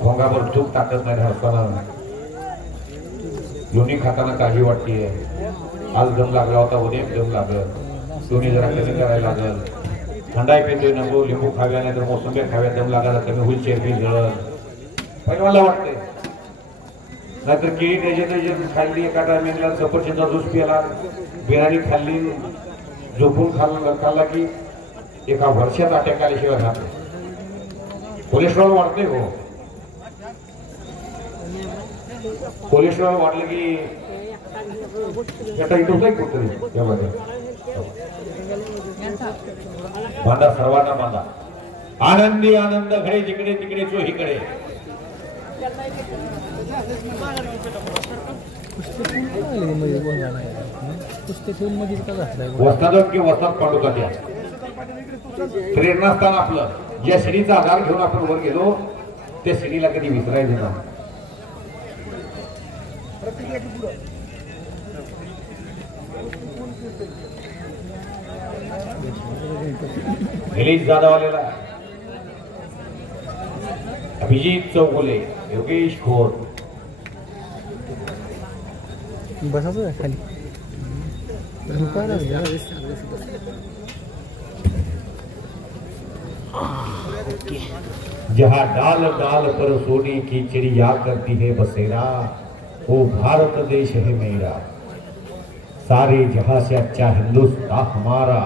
भोंगावर चूक टाकत नाही हसताना. दोन्ही खाताना काळजी वाटते. आज दम लागला होता, उद्या दम लागल. दोन्ही जरा कमी करायला लागल. थंडाई पितोय नको, लिंबू खाव्या नाही तर मोसंब्या खाव्या, दम लागायला कमी होईल. चेरबी जळल पहिला वाटते. नाहीतर केळी त्याच्यात खाल्ली, एका टायमिंगला सफरचंदचा ज्यूस पिला, बिर्याणी खाल्ली, झोपून खाल्ला की एका वर्षात अटॅक आल्याशिवाय राहत. कोलेस्ट्रॉल वाढते हो. कोलेस्ट्रॉल वाढलं की इथं नाही कुठतरी यामध्ये बांधा, सर्वांना बांधा. आनंदी आनंद घडे जिकडे तिकडे चोहीकडे. वस्ताद किंवा वस्ताद पाडू द्या. प्रेरणास्थान आपलं. ज्या शिडीचा आधार घेऊन आपण वर गेलो त्या शिडीला कधी विसरायचं ना. निलेश जाधव आलेला, अभिजित चौगुले, योगेश खोत. बसायचं खाली. जहाँ डाल डाल पर सोने की चिड़िया करती है बसेरा, वो भारत देश है मेरा. सारे जहां से अच्छा हिंदुस्तान हमारा.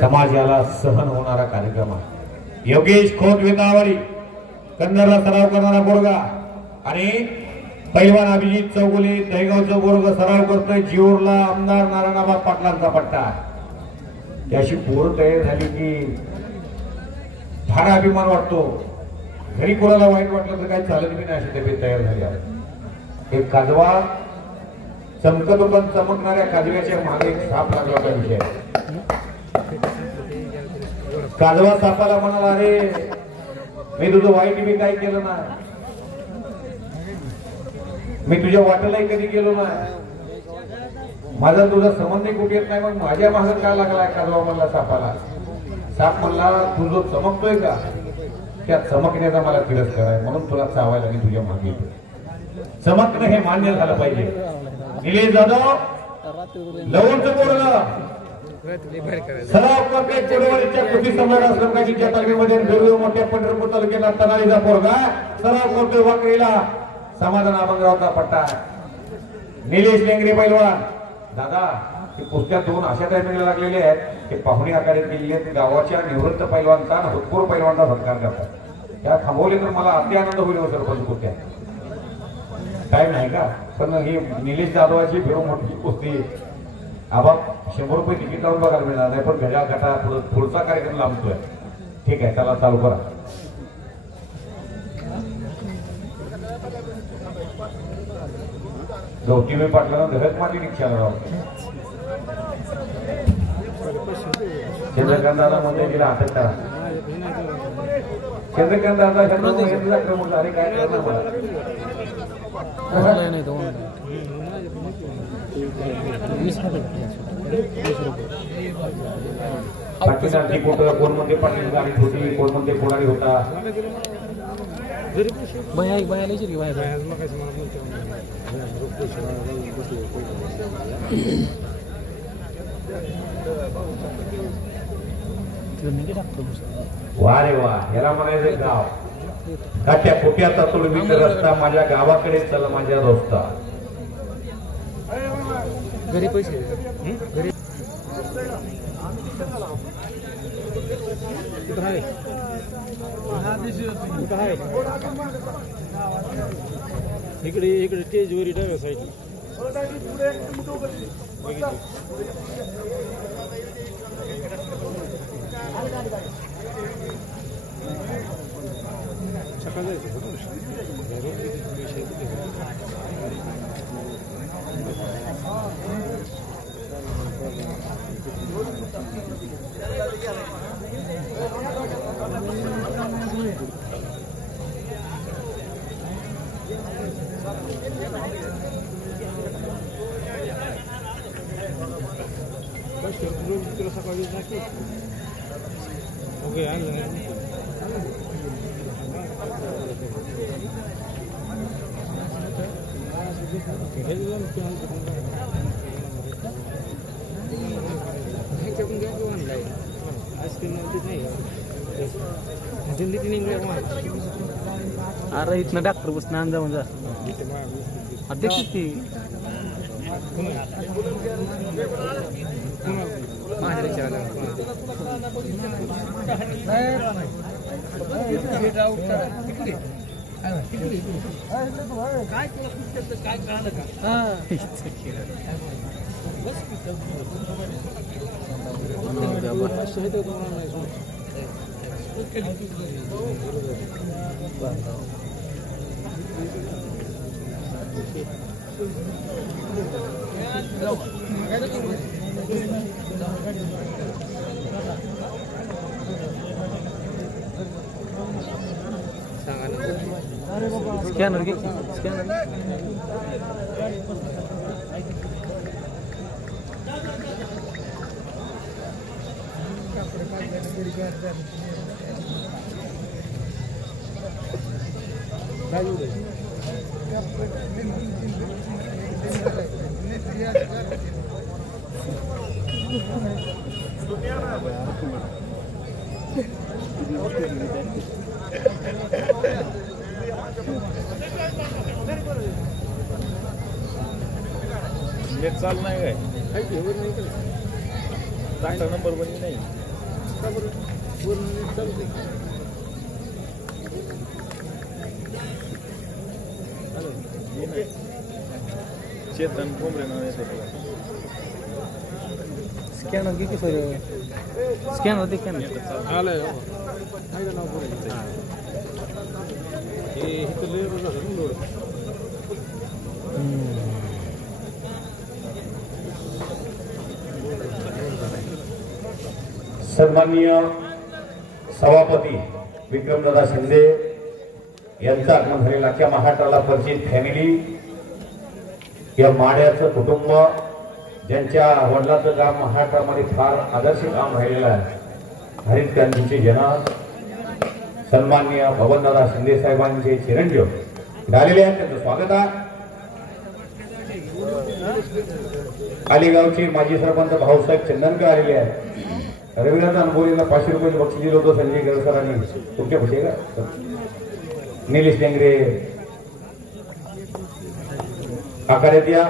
समाजाला सहन होणारा कार्यक्रम आहे. योगेश खोत वेताळवाडी कन्नडला सराव करणारा पोरगा आणि पैलवान अभिजित चौगुले दहेगावचं पोरग सराव करतोय. जिओरला आमदार नारायणबाब पाटलांचा पट्टा. त्याशी पोरं तयार झाली की फार अभिमान वाटतो. घरी कोणाला वाईट वाटलं तर काही चालत बी नाही. अशी तब्येत तयार झाली आहे. एक काजवा चमकत पण चमकणाऱ्या काजव्याच्या मागे एक साप लागला होता विषय. काजवा सापाला म्हणाला, अरे मी तुझं वाईट मी काही केलं ना, मी तुझ्या वाटेलाही कधी गेलो नाही, माझा तुझा संबंध कुठे येत नाही, मग माझ्या मागे का लागलाय? काजवा म्हणला सापाला. साप म्हणला, तू जो चमकतोय का त्या चमकण्याचा मला तिरस्कार आहे, म्हणून तुला चावायला मी तुझ्या मागे येतो. चमकणं हे मान्य झालं पाहिजे. निलेश जाधव लवणचं पोरगा सराव करते. कोडवाडीच्या कृती सम्राट आश्रमकाशीच्या तालमीमध्ये बेळगाव मोठ्या पंढरपूर तालुक्यात तनालीचा पोरगा सराव करतोय. वाकरीला समाधान आमंगरावचा पट्टा. निलेश लेंगरे पैलवान. दादा ते कुस्त्या दोन अशा टायमिंगला लागलेले आहेत की पाहुणे आकारात गेलेले आहेत. गावाच्या निवृत्त पैलवानचा आणि भूतपूर्व पैलवानचा सत्कार करतात. त्या थांबवले तर मला अति आनंद होईल. सरपंच कुस्त्या काय नाही का? पण ही निलेश जाधवाची फिरून मोठी कुस्ती. आबा 100 रुपये तिकीट लावून बघायला मिळणार नाही, पण घड्याळ गटा पुढचा कार्यक्रम लांबतोय. ठीक आहे, चला चालू करा. गौतीबाई पाटला धरत माती रिक्षा राव. चंद्रकांताला मध्ये गेला अटक करा. चंद्रकांत आता अरे काय करणार मला. ऑनलाईन आहे तो ऑनलाईन 20 पाकिस्तानची कुठं कोण मध्ये पाटील गाडी होती, कोण मध्ये कोणारी होता. भया लिहायची की भया वा रे वा, याला म्हणायचं गाव का त्या खोट्याचा तुडवीचा रस्ता माझ्या गावाकडे चल माझ्या दोस्ता. घरी पैसे घरी इकडे तेजवरी डाव्या साईडला सकाळ सकाळी ओके अरे इथनं डॉक्टर बस नान जाऊन जा अध्यक्ष ती स्कॅनर घे स्कॅनर नेट चालू नाही काय चांगला नंबर पण नाही चेतन कोंबरे नाव येते स्कॅनर घे की सर स्कॅनर दे स्कॅनर आलंय सन्माननीय सभापती विक्रमदादा शिंदे यांचं आगमन झालेलं अख्ख्या महाराष्ट्राला परिचित फॅमिली, या माड्याचं कुटुंब ज्यांच्या वडिलांचं काम महाराष्ट्रामध्ये फार आदर्श काम राहिलेलं आहे. हरित क्रांतीचे जनक सन्माननीय बबनदादा शिंदे साहेबांचे चिरंजीव झालेले आहेत, त्यांचं स्वागत आहे. आलेगावचे माजी सरपंच भाऊसाहेब चंदनकर आलेले आहेत. रविराज अनुभवलीला 500 रुपये बक्षीस दिलं होतं संजय गड सरांनी, तुमच्या खुशी का? निलेश डेंगरे आखाड्यात या.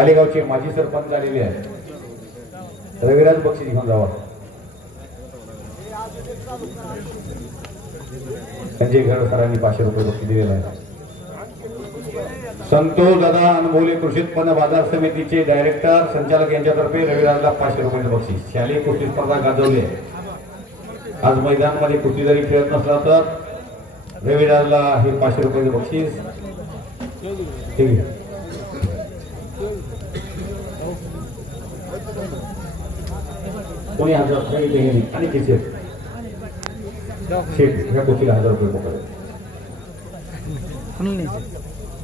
आलेगावचे माजी सरपंच आलेले आहेत. रविराज बक्षीस घेऊन जावा. संजय गड सरांनी 500 रुपये बक्षीस दिलेलं आहे. संतोष दादा अनमोले कृषी उत्पन्न बाजार समितीचे डायरेक्टर संचालक यांच्यातर्फे रविराजला 500 रुपये बक्षीस. शालेय कुस्ती स्पर्धा गाजवली. आज मैदानामध्ये कुस्ती जरी खेळत नसला तर रविराजला हे 500 रुपये बक्षीस. ठीक आहे. कोणी 1000 रुपये आणि किती शेठ ह्या कुस्तीला 1000 रुपये पकडले. कोणाला नाही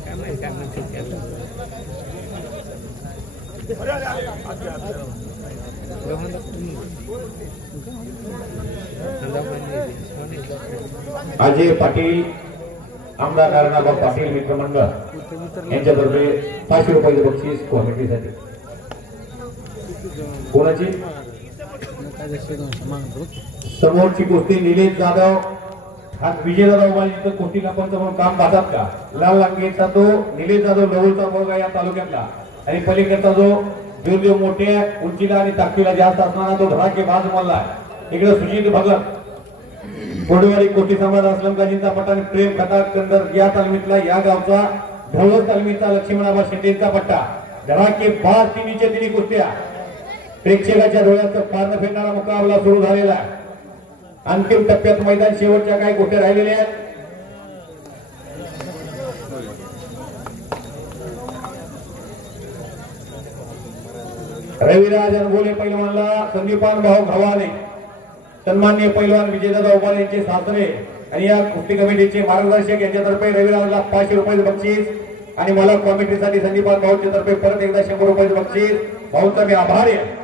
काय माहिती काय म्हणते अजय पाटील आमदार नारायणराव पाटील मित्रमंडळ यांच्यातर्फे 500 रुपयाचे बक्षीस कॉमेंट्रीसाठी. कोणाची समोरची कुस्ती निलेश जाधव हा विजय जाधव उभारली कुस्ती लपवण्याचं म्हणून काम पाहतात का. लाल लांगेचा तो निलेश जाधव लवळचा मुलगा या तालुक्यातला आणि पलीकडचा जो जो मोठ्या उंचीला आणि ताकदीला जास्त असणारा तो धडाके बाज मल्ला. इकडे सुजित भगत गोडवाडी कोटी समाज असलमकाजींचा पट्टा आणि प्रेम खटाकंदर या तालमीतला या गावचा ढवळ तालमीचा लक्ष्मणाबा शेट्टींचा पट्टा. धडाके बाज तिन्हीच्या तिन्ही कुस्त्या प्रेक्षकाच्या डोळ्याचं पारण फेडणारा मुकाबला सुरू झालेला आहे. अंतिम टप्प्यात मैदान शेवटच्या काही कुस्त्या राहिलेल्या आहेत. रविराज अनगोले पैलवानला संदीपान भाऊ घवाने सन्माननीय पैलवान विजयदादा उबाळे यांचे सासरे आणि या कुस्ती कमिटीचे मार्गदर्शक यांच्यातर्फे रविराजला 500 रुपये बक्षीस आणि मला कॉमेंट्रीसाठी संदीपान भाऊच्या तर्फे परत एकदा 100 रुपये बक्षीस. भाऊचा मी आभारी आहे.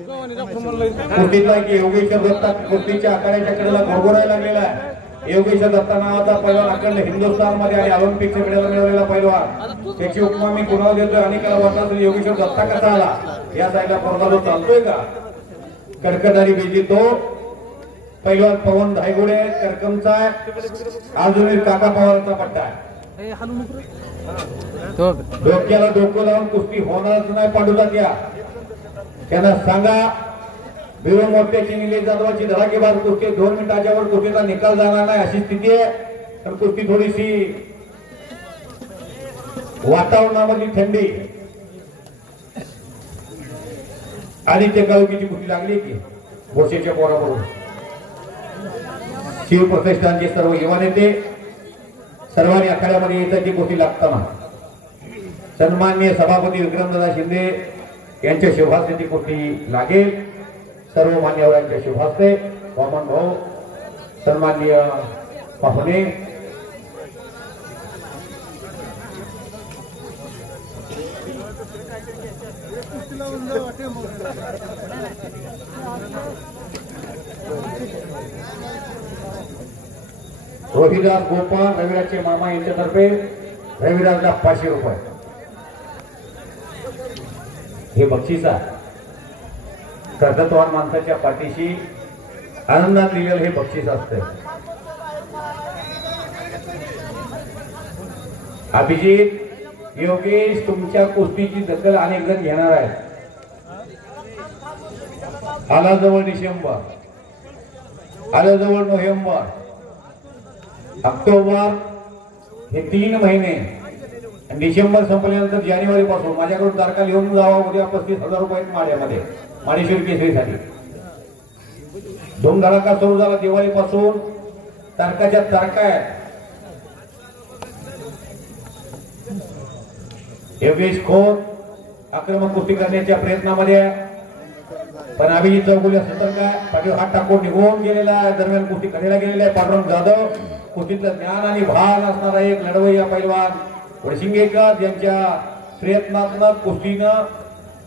कुस्तीतला की योगेश्वर दत्ता कुस्तीच्या आखाड्याच्या कडेला घोरघोरायला लागलेला आहे. योगेश्वर दत्ता नावाचा पैलवान अखंड हिंदुस्थान मध्ये आणि ऑलिम्पिकचे मेडल मिळवलेला पैलवान. त्याची उपमा मी कुणाला देतोय आणि काय वाटत योगेश्वर दत्ता कसा आला या साईडला पोरगा जो चालतोय का कडकडदारी बेजी तो पैलवान पवन धायगुडे करकमचा अजून काका पवारांचा पट्टा आहे. डोक्याला डोकं लावून कुस्ती होणारच नाही पांडुला त्या त्यांना सांगा. बिरो मोर्चाची निलेश जाधवाची धडाकेबाज कुस्ती 2 मिनिटाच्या वर कुस्तीचा निकाल जाणार नाही अशी स्थिती आहे. तर कुस्ती थोडीशी वातावरणामधली थंडी आणि ते गावकीची कुस्ती लागली की बोशेच्या पोराबरोबर शिव प्रतिष्ठानचे सर्व युवा नेते सर्वांनी आखाड्यामध्ये यायची कुस्ती लागताना सन्माननीय सभापती विक्रमदादा शिंदे यांच्या शुभास्ते ती कुस्ती लागेल. सर्व मान्यवरांच्या शुभास्ते वामन भाऊ सन्माननीय पाहुणे रोहिदास गोपाळ रविराजचे मामा यांच्यातर्फे रविराजला 500 रुपये हे बक्षीस आहे. कर्तृत्ववान माणसाच्या पाठीशी आनंदात लिहिलेलं हे बक्षीस असते. अभिजित योगेश तुमच्या कुस्तीची दखल अनेक जण घेणार आहेत. आला जवळ डिसेंबर, आलं जवळ नोव्हेंबर, ऑक्टोबर हे 3 महिने. डिसेंबर संपल्यानंतर जानेवारी पासून माझ्याकडून तारखा लिहून जावा. उद्या 35,000 रुपये माड्यामध्ये माडेश्वर केसरीसाठी धुमधडाका सुरू झाला. दिवाळीपासून तारखाच्या तारखा आहेत. योगेश खोत आक्रमक कुस्ती करण्याच्या प्रयत्नामध्ये पण अभिजित चौगुले सतर्क आहे. पाठीवर हात टाकून निघून गेलेला आहे. दरम्यान कुस्ती करायला गेलेला आहे. पांडुरंग जाधव कुस्तीतलं ज्ञान आणि भान असणारा एक लढवय्या पैलवान वडशिंगेकर यांच्या प्रयत्नात्मक कुस्तीनं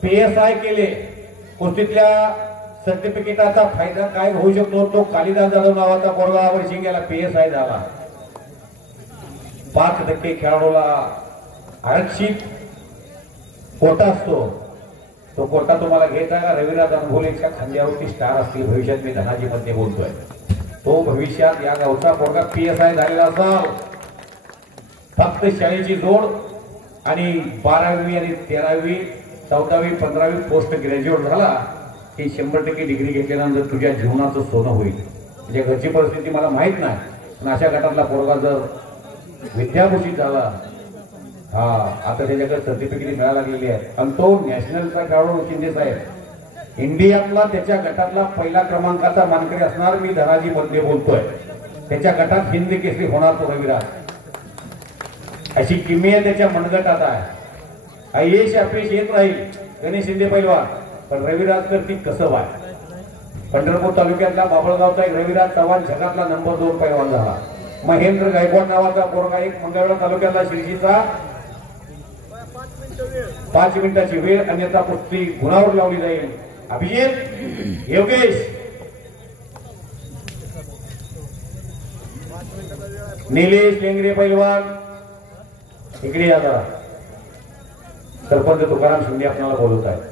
PSI केले. कुस्तीतल्या सर्टिफिकेटाचा फायदा काय होऊ शकतो तो कालिदास जाधव नावाचा पोरगा वडशिंगेला PSI झाला. 5% खेळाडूला आरक्षित कोटा असतो. तो कोटा तुम्हाला घेता का रविराज अनभोलेच्या खांद्यावरती स्टार असतील भविष्यात. मी धनाजी मध्ये बोलतोय तो भविष्यात या गावचा पोरगा PSI झालेला असाल. फक्त शाळेची जोड आणि 12वी आणि 13वी 14वी 15वी पोस्ट ग्रॅज्युएट झाला की 100% डिग्री घेतल्यानंतर तुझ्या जीवनाचं सोनं होईल. म्हणजे घरची परिस्थिती मला माहित नाही पण अशा गटातला पोरगा जर विद्याभूषित झाला हा आता त्याच्याकडे सर्टिफिकेट मिळायला लागलेली आहे. आणि तो नॅशनलचा खेळाडू शिंदे साहेब इंडियातला त्याच्या गटातला पहिला क्रमांकाचा मानकरी असणार. मी धनाजी मध्ये बोलतोय. त्याच्या गटात हिंद केसरी होणार तो रविराज अशी किमया त्याच्या मनगटात आहे. यश अपयश येत राहील गणेश शिंदे पैलवान पण रविराज तर ती कसं आहे. पंढरपूर तालुक्यातल्या बाबळगावचा एक रविराज चव्हाण जगातला नंबर 2 पैलवान झाला. महेंद्र गायकवाड नावाचा पोरगा एक मंगळवेढा तालुक्यातला शिर्जीचा 5 मिनिटाची वेळ अन्यथा कुस्ती गुणावर लावली जाईल. अभिजित योगेश निलेश लेंगरे पैलवान इकडे या जरा. सरपंच तुकाराम शिंदे आपल्याला बोलवत आहे.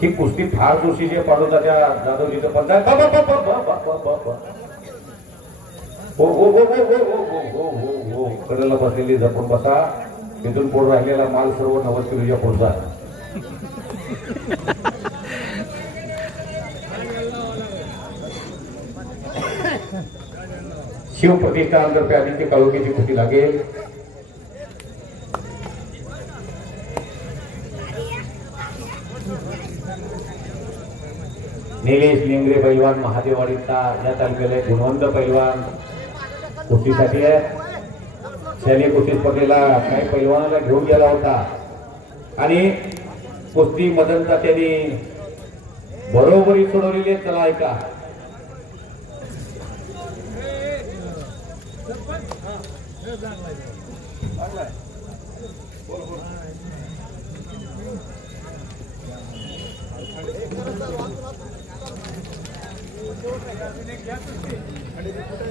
ही कुस्ती फार जोशीची पाडोदा त्या जाधवजीचं पंचायत. हो हो हो हो हो हो हो हो हो कडेला बसलेली जपून बसा. तिथून पुढे राहिलेला माल सर्व 90 किलोच्या पुढचा. शिवप्रतिष्ठानतर्फे आदित्य काळोखेची कुस्ती लागेल. निलेश लेंगरे पैलवान महादेववाडीचा या तालुक्याला गुणवंत पैलवान कुस्तीसाठी आहे. शालेय कुस्ती स्पर्धेला काही पैलवानाला घेऊन गेला होता आणि कुस्ती मदनचा त्यांनी बरोबरी सोडवलेली. चला ऐका.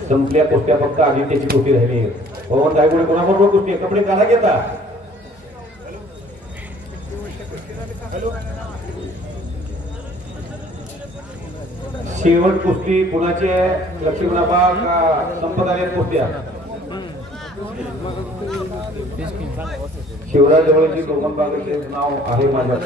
संपल्या कुस्त्या फक्त आदित्यची कुस्ती राहिली. पवन गायकवाड कोणाबरोबर कुस्ती कपडे काढा घेता. शेवट कुस्ती कुणाचे लक्ष्मीनाबा संपदाने कुस्त्या शिवराज जवळची दोघांबागाचे नाव आहे माझ्या.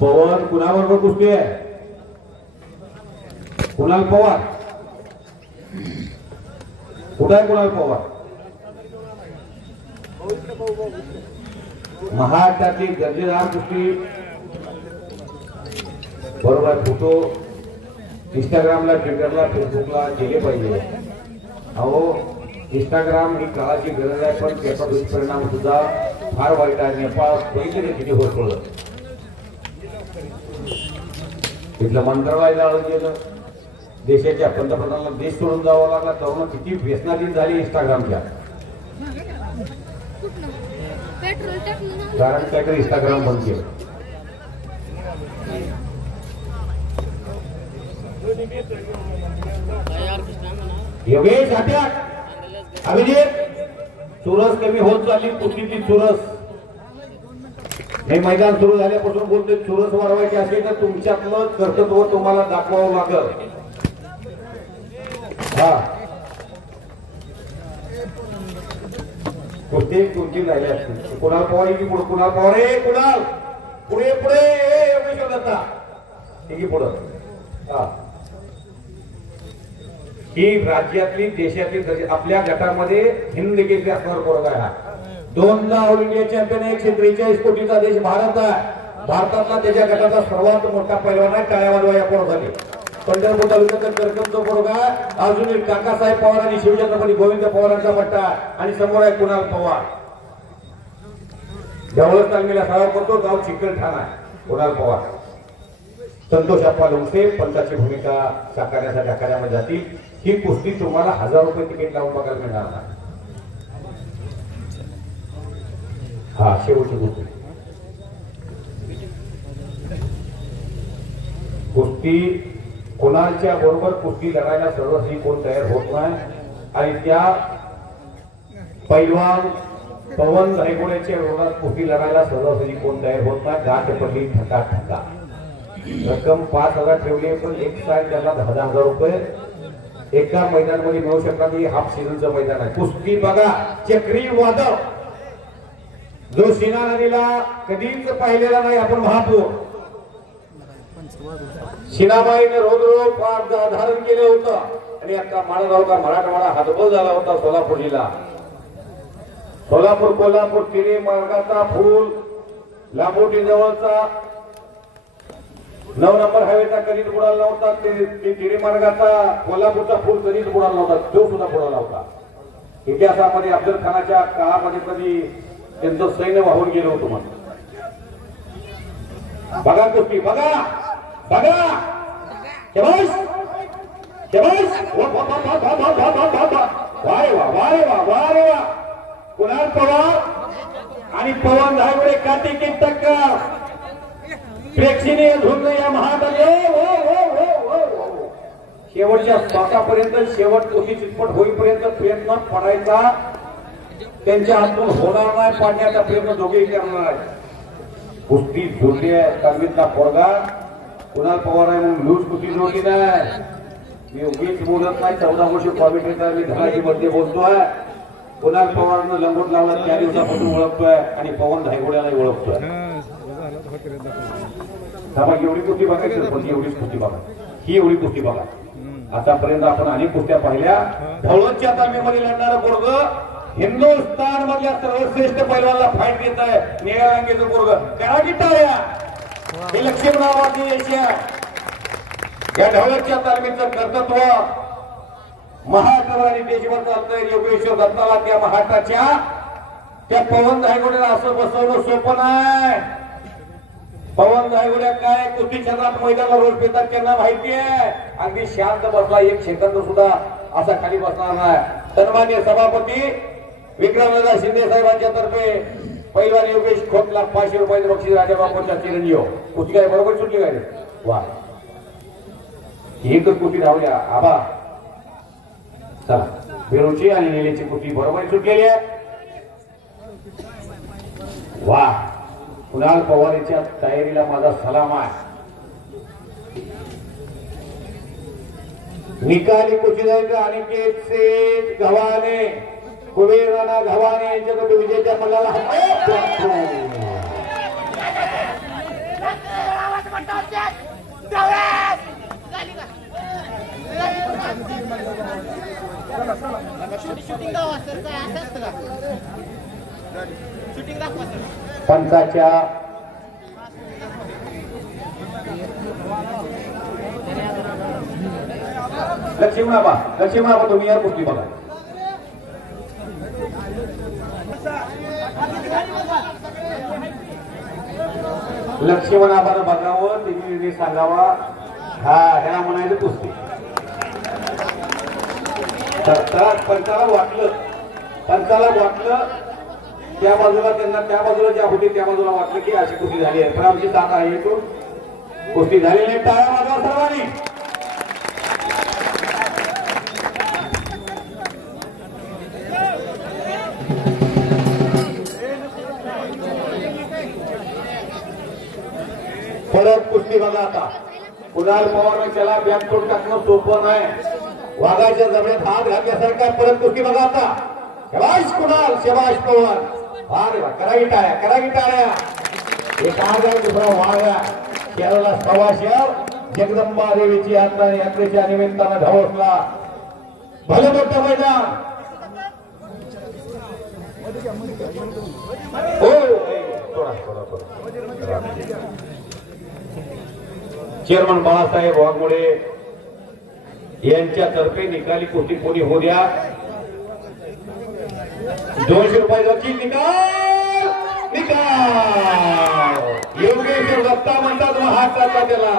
पवन कुणाबरोबर कुस्ती आहे. कुणाल पवार कुठं आहे. कुणाल पवार महाराष्ट्रातली दर्जेदार कुस्ती बरोबर. फोटो इंस्टाग्रामला ट्विटरला फेसबुकला केले पाहिजे. अहो इंस्टाग्राम ही काळाची गरज आहे पण त्याचा दुष्परिणाम सुद्धा फार वाईट आहे. नेपाळ पहिले किती होत पडलं. तिथलं मंत्रालय जाळून गेलं. देशाच्या पंतप्रधानाला देश सोडून जावं लागला. तरुण किती व्यसनाधीन झाली इंस्टाग्रामच्या. कारण काहीतरी इंस्टाग्राम बंद केलं. योगेश हाट्यात अभिजित चुरस कमी होत चालली. कुस्तीची चुरस हे मैदान सुरू झाल्यापासून बोलते. चुरस वाढवायची असेल तर तुमच्यातलं कर्तृत्व तुम्हाला दाखवावं लागल. हा कुस्ती तुमची झाली असते. कुणाल पवार की पुढे. कुणाल पवार हे कुणाल पुढे पुढे योगेश दत्ता की पुढं. हा ही राज्यातली देशातली आपल्या गटामध्ये हिंद केसरी असणार पोरगा आहे. हा 2दा ऑल इंडिया चॅम्पियन आहे. 143 कोटीचा देश भारत आहे. भारतातला त्याच्या गटाचा सर्वात मोठा पैलवान आहे. टाळ्या वाजवा या पोरासाठी. पंढरपूर तालुक्याचा करकमचा पोरगा अजून काकासाहेब पवार आणि शिवछत्रपती गोविंद पवारांचा पट्टा आणि समोर आहे कुणाल पवार. जवळच तालमीला सराव करतो. गाव चिकलठाणा आहे. कुणाल पवार संतोष अप्पा लोंगसे पंचाची भूमिका साकारण्यासाठी आखाड्यामध्ये जातील. ही कुस्ती तुम्हाला 1000 रुपये तिकीट लावून बघायला मिळणार नाही. हा शेवटची कुस्ती. कुस्ती कुणालच्या बरोबर कुस्ती लढायला सर्वस्वी कोण तयार होत नाही आणि त्या पैलवान पवन गायकवाडच्या विरोधात कुस्ती लढायला सर्वस्वी कोण तयार होत नाही. गाठ पडली ठका ठका. रक्कम 5000 ठेवली पण एक साईड त्याला 10,000 रुपये एका मैदानामध्ये मिळू शकतात. ही हाफ सीझनचं मैदान आहे. कुस्ती बघा. चक्रीवादळ जो सीना नदीला कधीच पाहिलेला नाही आपण. महापूर सीनाबाईने रोज धारण केलं होतं आणि आता माळगावचा मराठवाडा हातबल झाला होता. सोलापूर जिल्हा सोलापूर कोल्हापूर तिरी मार्गाचा फूल लांबोटी जवळचा 9 नंबर हायवेचा कधीच बुडाला नव्हता. तिरी मार्गाचा कोल्हापूरचा फूल कधीच बुडाला नव्हता. तो सुद्धा बुडाला होता. इतिहासामध्ये अफजल खानाच्या काळामध्ये कधी त्यांचं सैन्य वाहून गेलं होतं म्हणून. बघा कुस्ती, बघा बघा, शबाश शबाश, वारे वा वारे वा वारे वा. कुणाल पवार आणि पवन धायगुडे काटेकी टक्कर, प्रेक्षणीय धुंद या महाताले. शेवटच्या स्वतःपर्यंत, शेवट कुस्ती चितपट होईपर्यंत प्रयत्न पडायचा त्यांच्या हातून होणार नाही, पाडण्याचा प्रयत्न दोघेही करणार आहे. कुस्ती जोडली आहे तालमीतला पोरगा कुणाल पवार आहे म्हणून लूज कुस्ती जोडली नाही. मी उगीच बोलत नाही, 14 वर्ष कॉमेंटेटर मी धनाजी मध्ये बोलतोय. कुणाल पवारनं लंगोट लावला त्या दिवसापासून ओळखतोय आणि पवन धायगुड्यालाही ओळखतोय. एवढी कुस्ती बघायची पण एवढीच कुस्ती बघा, ही एवढी कुस्ती बघा. आतापर्यंत आपण अनेक कुस्त्या पाहिल्या. धवळच्या तालमीमध्ये लढणारं पोरग हिंदुस्थान मधल्या सर्वश्रेष्ठ पैलवानला फाईट देत आहे. निळ्या रंगीचं पोरग करा की टाळ्या. हे लक्ष्मीनावाची एशिया या ढवळच्या तालमीचं कर्तृत्व महाराष्ट्रावर आणि देशभर चालतंय. योगेश्वर दत्ताला त्या महाराष्ट्राच्या त्या पवन धायगुड्याला असं बसवणं सोपं नाही. पवन धायगुड्या काय कुस्ती क्षेत्रात मैदानाला रोज पेतात त्यांना माहिती आहे. अगदी शांत बसला, एक सेकंद सुद्धा असा खाली बसणार नाही. सन्मान्य सभापती विक्रमदादा शिंदे साहेबांच्या तर्फे पैलवान योगेश खोतला 500 रुपयाचे बक्षीस राजाबापूंच्या चिरंजीव. कुस्ती काय बरोबर सुटली काय वा, एकच कुस्ती धावल्या आबा. चला बेरोची आणि नेलेची कुस्ती बरोबर सुटलेली आहे. वा, कुणाल पवारच्या तयारीला माझा सलाम आहे. निकाली कुस्ती जायचं अनिकेत सेठ गव्हाणे, कुबेर राणा गव्हाणे यांच्याकडे विजयाच्या मल्लाला पंचाच्या लक्ष्मीनाबा तुम्ही यार कुठली बघा. लक्ष्मीनाबानं बघावं, तुम्ही सांगावा. हा ह्याला म्हणायचं कुस्ती. पंचाला वाटलं त्या बाजूला, त्यांना त्या बाजूला ज्या होती त्या बाजूला वाटलं की अशी कुस्ती झाली आहे. पण आमची ताक आहे तो कुस्ती झालेली नाही. टाळ्या वाजवा सर्वांनी. परत कुस्ती बघा आता. कुणाल पवार त्याला बॅकफूट टाकणं सोपं नाही. वाघाच्या जमिनीत हात घातल्यासारखा परत कुस्ती बघा आता. शबाश कुणाल, शबाश पवार. अरे वा, करा की टाळ्या, करा की टाळ्या. एक आग आहे, दुसरा वाघ आहे. केरळला सवाशेर जगदंबा देवीची यात्रेच्या निमित्तानं ढवळला भले मोठं मैदान. हो चेअरमन बाळासाहेब वाघमोडे यांच्यातर्फे निकाली कुस्ती कोणी होऊ द्या. 200 रुपयाची निकाल. योगेश्वर दत्ता म्हणतात महाराष्ट्राचा त्याला.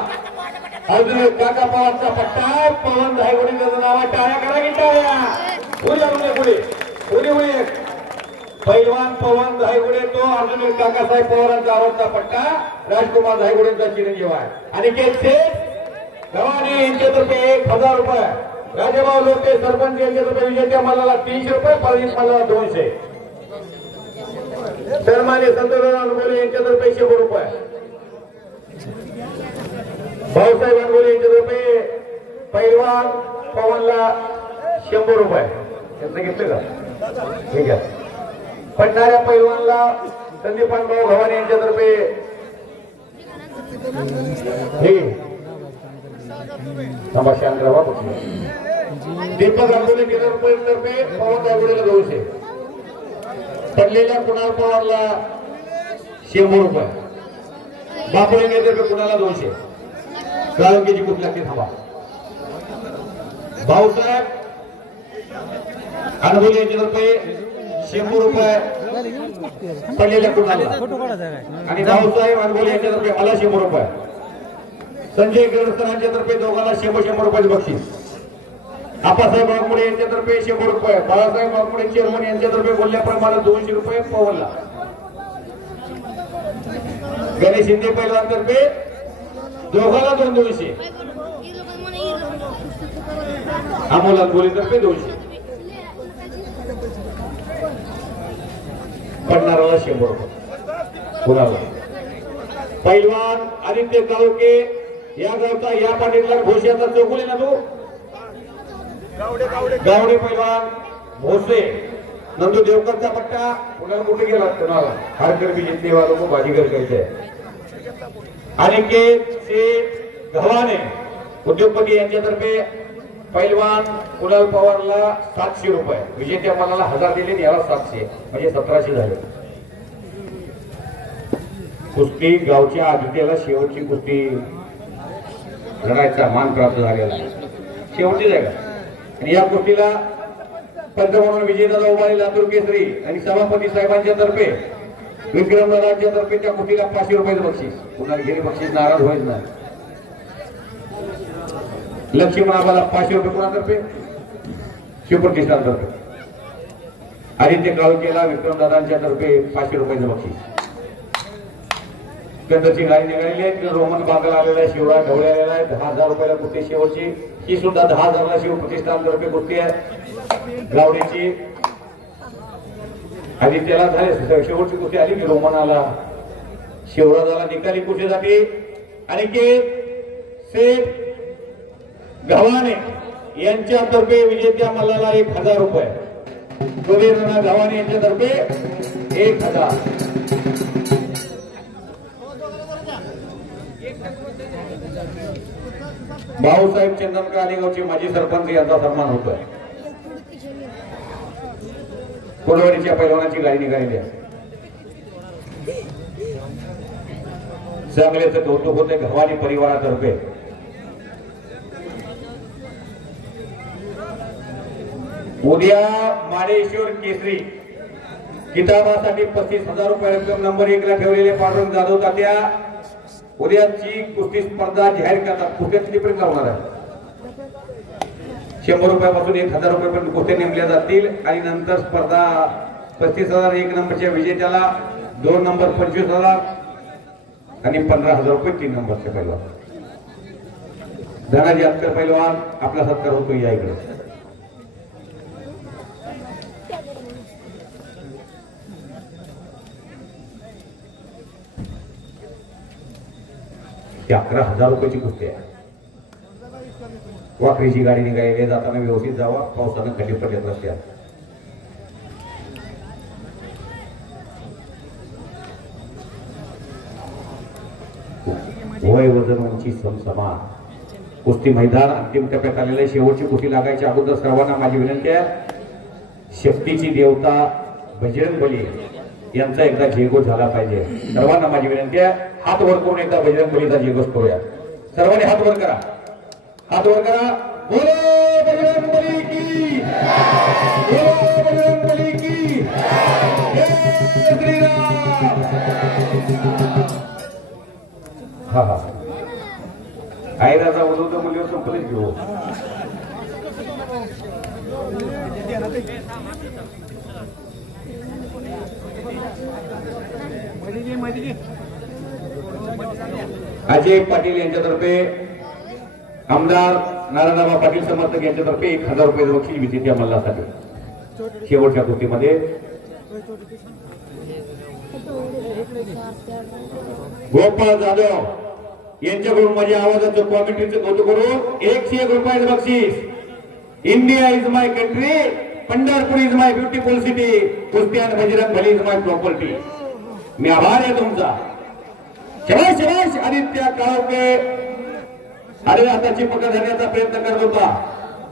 अर्जुन काका पवारचा पट्टा, पवन धायगुडेचं नाव. टाळ्या करा की टाळ्या. पुढे पैलवान पवन धायगुडे तो अर्जुन काकासाहेब पवारांचा आवडता पट्टा, राजकुमार धायगुडेंचा चिरंजीव आहे. आणि गव्हाणे यांच्यातर्फे 1000 रुपये. राजाभाऊ लोटे सरपंच यांच्यातर्फे विजेत्या मल्लाला 300 रुपये, पराजित मल्लाला 200. सन्मान्य संतोष अनगोले यांच्यातर्फे 100 रुपये. भाऊसाहेब अनगोले यांच्यातर्फे पैलवान पवनला 100 रुपये. त्यांचं घेतलं का? ठीक आहे. पडणाऱ्या पैलवानला संदीपानभाऊ गव्हाणे यांच्यातर्फे दीपक अनगोले केंद्रतर्फे पवन धायगुडेला 200. पडलेल्या कुणाल पवारला 100 रुपये. बापुळे केंद्रतर्फे कुणाला 200. काळुंकीची कुठल्या ते थांबा. भाऊसाहेब अनुभवी यांच्यातर्फे 100 रुपये पडलेल्या कुणाला आणि भाऊसाहेब अनुभवी यांच्यातर्फे मला 100 रुपये. संजय गिरस्कर यांच्यातर्फे दोघांना 100 रुपये बक्षीस. आप्पासाहेब वाघमोडे यांच्यातर्फे 100 रुपये. बाळासाहेब वाघमोडे चेअरमन यांच्यातर्फे बोलल्याप्रमाणे 200 रुपये पवनला. गणेश शिंदे पैलवानतर्फे दोघांना 200. अमोल अनगोलीतर्फे 200. पडणारा 100 रुपये कुणाला. पैलवान आदित्य काळोखे या गावचा या पाटीलला घोषाचा चौकुली ना तू गावडे पैलवान भोसले नंदू देवकरचा पट्टा पुण्याला कुठे गेला कुणाला. हारकर भी जितने वालों को बाजीगर कहते हैं. अनिकेत शेठ गव्हाणे उद्योगपती यांच्यातर्फे पैलवान कुणाल पवारला 700 रुपये. विजेत्या मनाला 1000 दिले याला 700 म्हणजे 1700 झाले. कुस्ती गावच्या आदित्याला शेवटची कुस्ती लढायचा मान प्राप्त झालेला आहे. शेवटची जागा आणि या कुस्तीला पंच म्हणून विजेता उभारी लातूर केसरी आणि सभापती साहेबांच्या तर्फे विक्रमदादांच्या तर्फे त्या कुस्तीला 500 रुपये बक्षीस. कुणाला गेले बक्षीस नाराज व्हायच नाही. लक्ष्मण आम्हाला 500 रुपये कुणातर्फे शिवप्रतिष्ठानतर्फे. आदित्य काळोखेला विक्रमदादांच्या तर्फे 500 रुपयाचं बक्षीस. कंदची गाडी निघालेली आहे. रोमन बागला आलेला आहे. शिवराज ढवळे आलेला आहे. 10,000 रुपयाला कुस्ती शेवटची. ही सुद्धा 10,000ला शिवप्रतिष्ठानतर्फे कुस्ती आहे. गावडीची आदित्याला झाले शेवटची कुस्ती आली की रोमनाला शिवराजाला निकाली कुस्तीसाठी अनिकेत शेठ गव्हाणे यांच्यातर्फे विजेत्या मल्लाला 1000 रुपये. सुधीर राणा गव्हाणे यांच्यातर्फे 1000. भाऊसाहेब चंदनकर अलिगावचे माजी सरपंच यांचा सन्मान होतोय. कोडवाडीच्या पैलवानाची गाडी निघालेली आहे. चांगल्याचं कौतुक होते गव्हाणी परिवारातर्फे. उद्या माडेश्वर केसरी किताबासाठी 35,000 रुपये रक्कम नंबर 1 ला ठेवलेले पांडुरंग जाधव तात्या उद्याची कुस्ती स्पर्धा जाहीर करतात. कुस्त्या कितीपर्यंत होणार आहे. 100 रुपयापासून 1000 रुपयापर्यंत कुस्त्या नेमल्या जातील आणि नंतर स्पर्धा 35,000 1 नंबरच्या विजेत्याला, 2 नंबर 25,000 आणि 15,000 रुपये 3 नंबरचे पैलवान. धनाजी अत्कर पैलवान आपला सत्कार होतो या इकडे. ती 11,000 रुपयाची कुस्ती आहे. वाखरीची गाडी निघालेली जाताना व्यवस्थित जावा. पावसानं खड्डे पडलेत रस्त्यात. वय वजन उंची समसमान. कुस्ती मैदान अंतिम टप्प्यात आलेले. शेवटची कुस्ती लागायच्या अगोदर सर्वांना माझी विनंती आहे. शक्तीची देवता बजरंग बली यांचा एकदा जयघोष झाला पाहिजे. सर्वांना माझी विनंती आहे. हात वर करून एकदा बजरंग बलीचा जयघोष करूया. सर्वांनी हात वर करा. हात वर करा. बोलो बजरंग बली की, बोलो बजरंग बली की जय श्रीराम. हा हा आई राजा उदवतं मुलीवर संपलेच घेऊ. अजय पाटील यांच्यातर्फे आमदार नारायणराव पाटील समर्थक यांच्यातर्फे 1000 रुपये बक्षीस विजेत्या मल्लासाठी. शेवटच्या कुस्तीमध्ये गोपाळ जाधव यांच्याकडून माझ्या आवाजाचं कॉमेंट्रीचं कौतुक करून 101 रुपयाचं बक्षीस. India is my country, Pandharpur is my beautiful city, कुस्ती आणि Bajrang Bali is my property. मी आभार आहे तुमचा. शबाश शबाश. आदित्य काळोखे अरे हाताची पकड धरण्याचा प्रयत्न करत होता.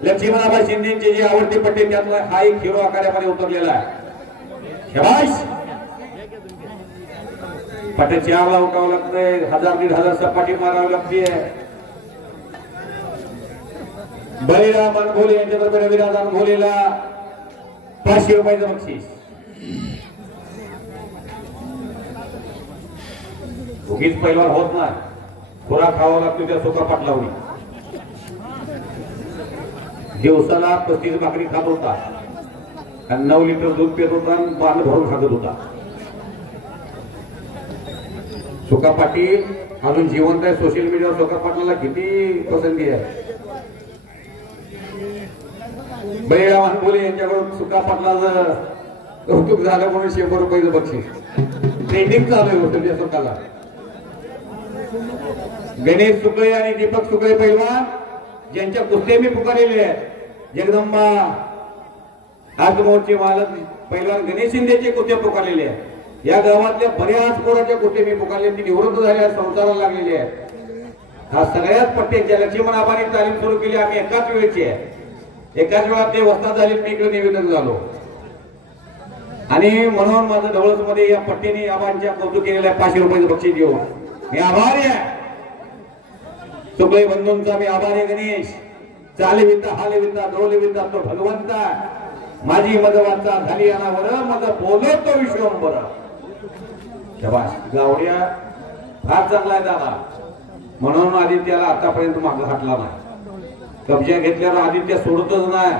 लक्ष्मणराव शिंदेचे जे आवडते पट्टे त्यातला हा एक हिरो आखाड्यामध्ये उतरलेला आहे. शबाश. पट्टे 4 ला उठावं लागतंय. 1000-1500 सपाटी मारावी लागते. बळीराम अनघोले यांच्यातर्फे रविराज अनघोलेला 500 रुपयाचं बक्षीस. उगीच पैलवान होत नाही, खुराक खावा लागतो त्या सुका पाटलावणी. दिवसाला 35 भाकरी खात होता आणि 9 लिटर दूध पित होता आणि पान भरून खात होता. सुका पाटील अजून जिवंत आहे. सोशल मीडियावर सुका पाटलाला किती पसंती आहे. बळीराम बोले यांच्याकडून सुका पाटलाचं कौतुक झालं म्हणून 100 रुपयाचं बक्षीस ट्रेंडिंग चालू होतं त्या सुकाला. गणेश सुकळे आणि दीपक सुकळे पैलवान ज्यांच्या कुस्त्या मी पुकारलेले आहेत. जगदंबा आजमोरचे मालक पैलवान गणेश शिंदेचे कुस्त्या पुकारलेले आहेत. या गावातल्या बऱ्याच पोराच्या कुस्त्या मी पुकारले, ती निवृत्त झाल्या, संसाराला लागलेली आहेत. हा सगळ्याच पट्ट्याच्या लक्ष्मण आबाने तालीम सुरू केली. आम्ही एकाच वेळची आहे. एकाच वेळात ते वस्ताद झाले, मी इकडे निवेदन झालो आणि म्हणून माझं ढवळस मध्ये या पट्टीने आबांच्या कौतुक केलेलं आहे. 500 रुपयाचं बक्षीस घेऊन मी आभारी आहे. सुकळे बंधूंचा मी आभारी. गणेश चालविता हालविता डोलविता तो भगवंता, माझी मज वाचा झाली अनावर, मज बोलतो विश्वंभर. शाबास. गावड्या फार चांगला आहे दादा, म्हणून आदित्याला आतापर्यंत मागं हटला नाही. कब्जा घेतल्यावर आदित्य सोडतच नाही.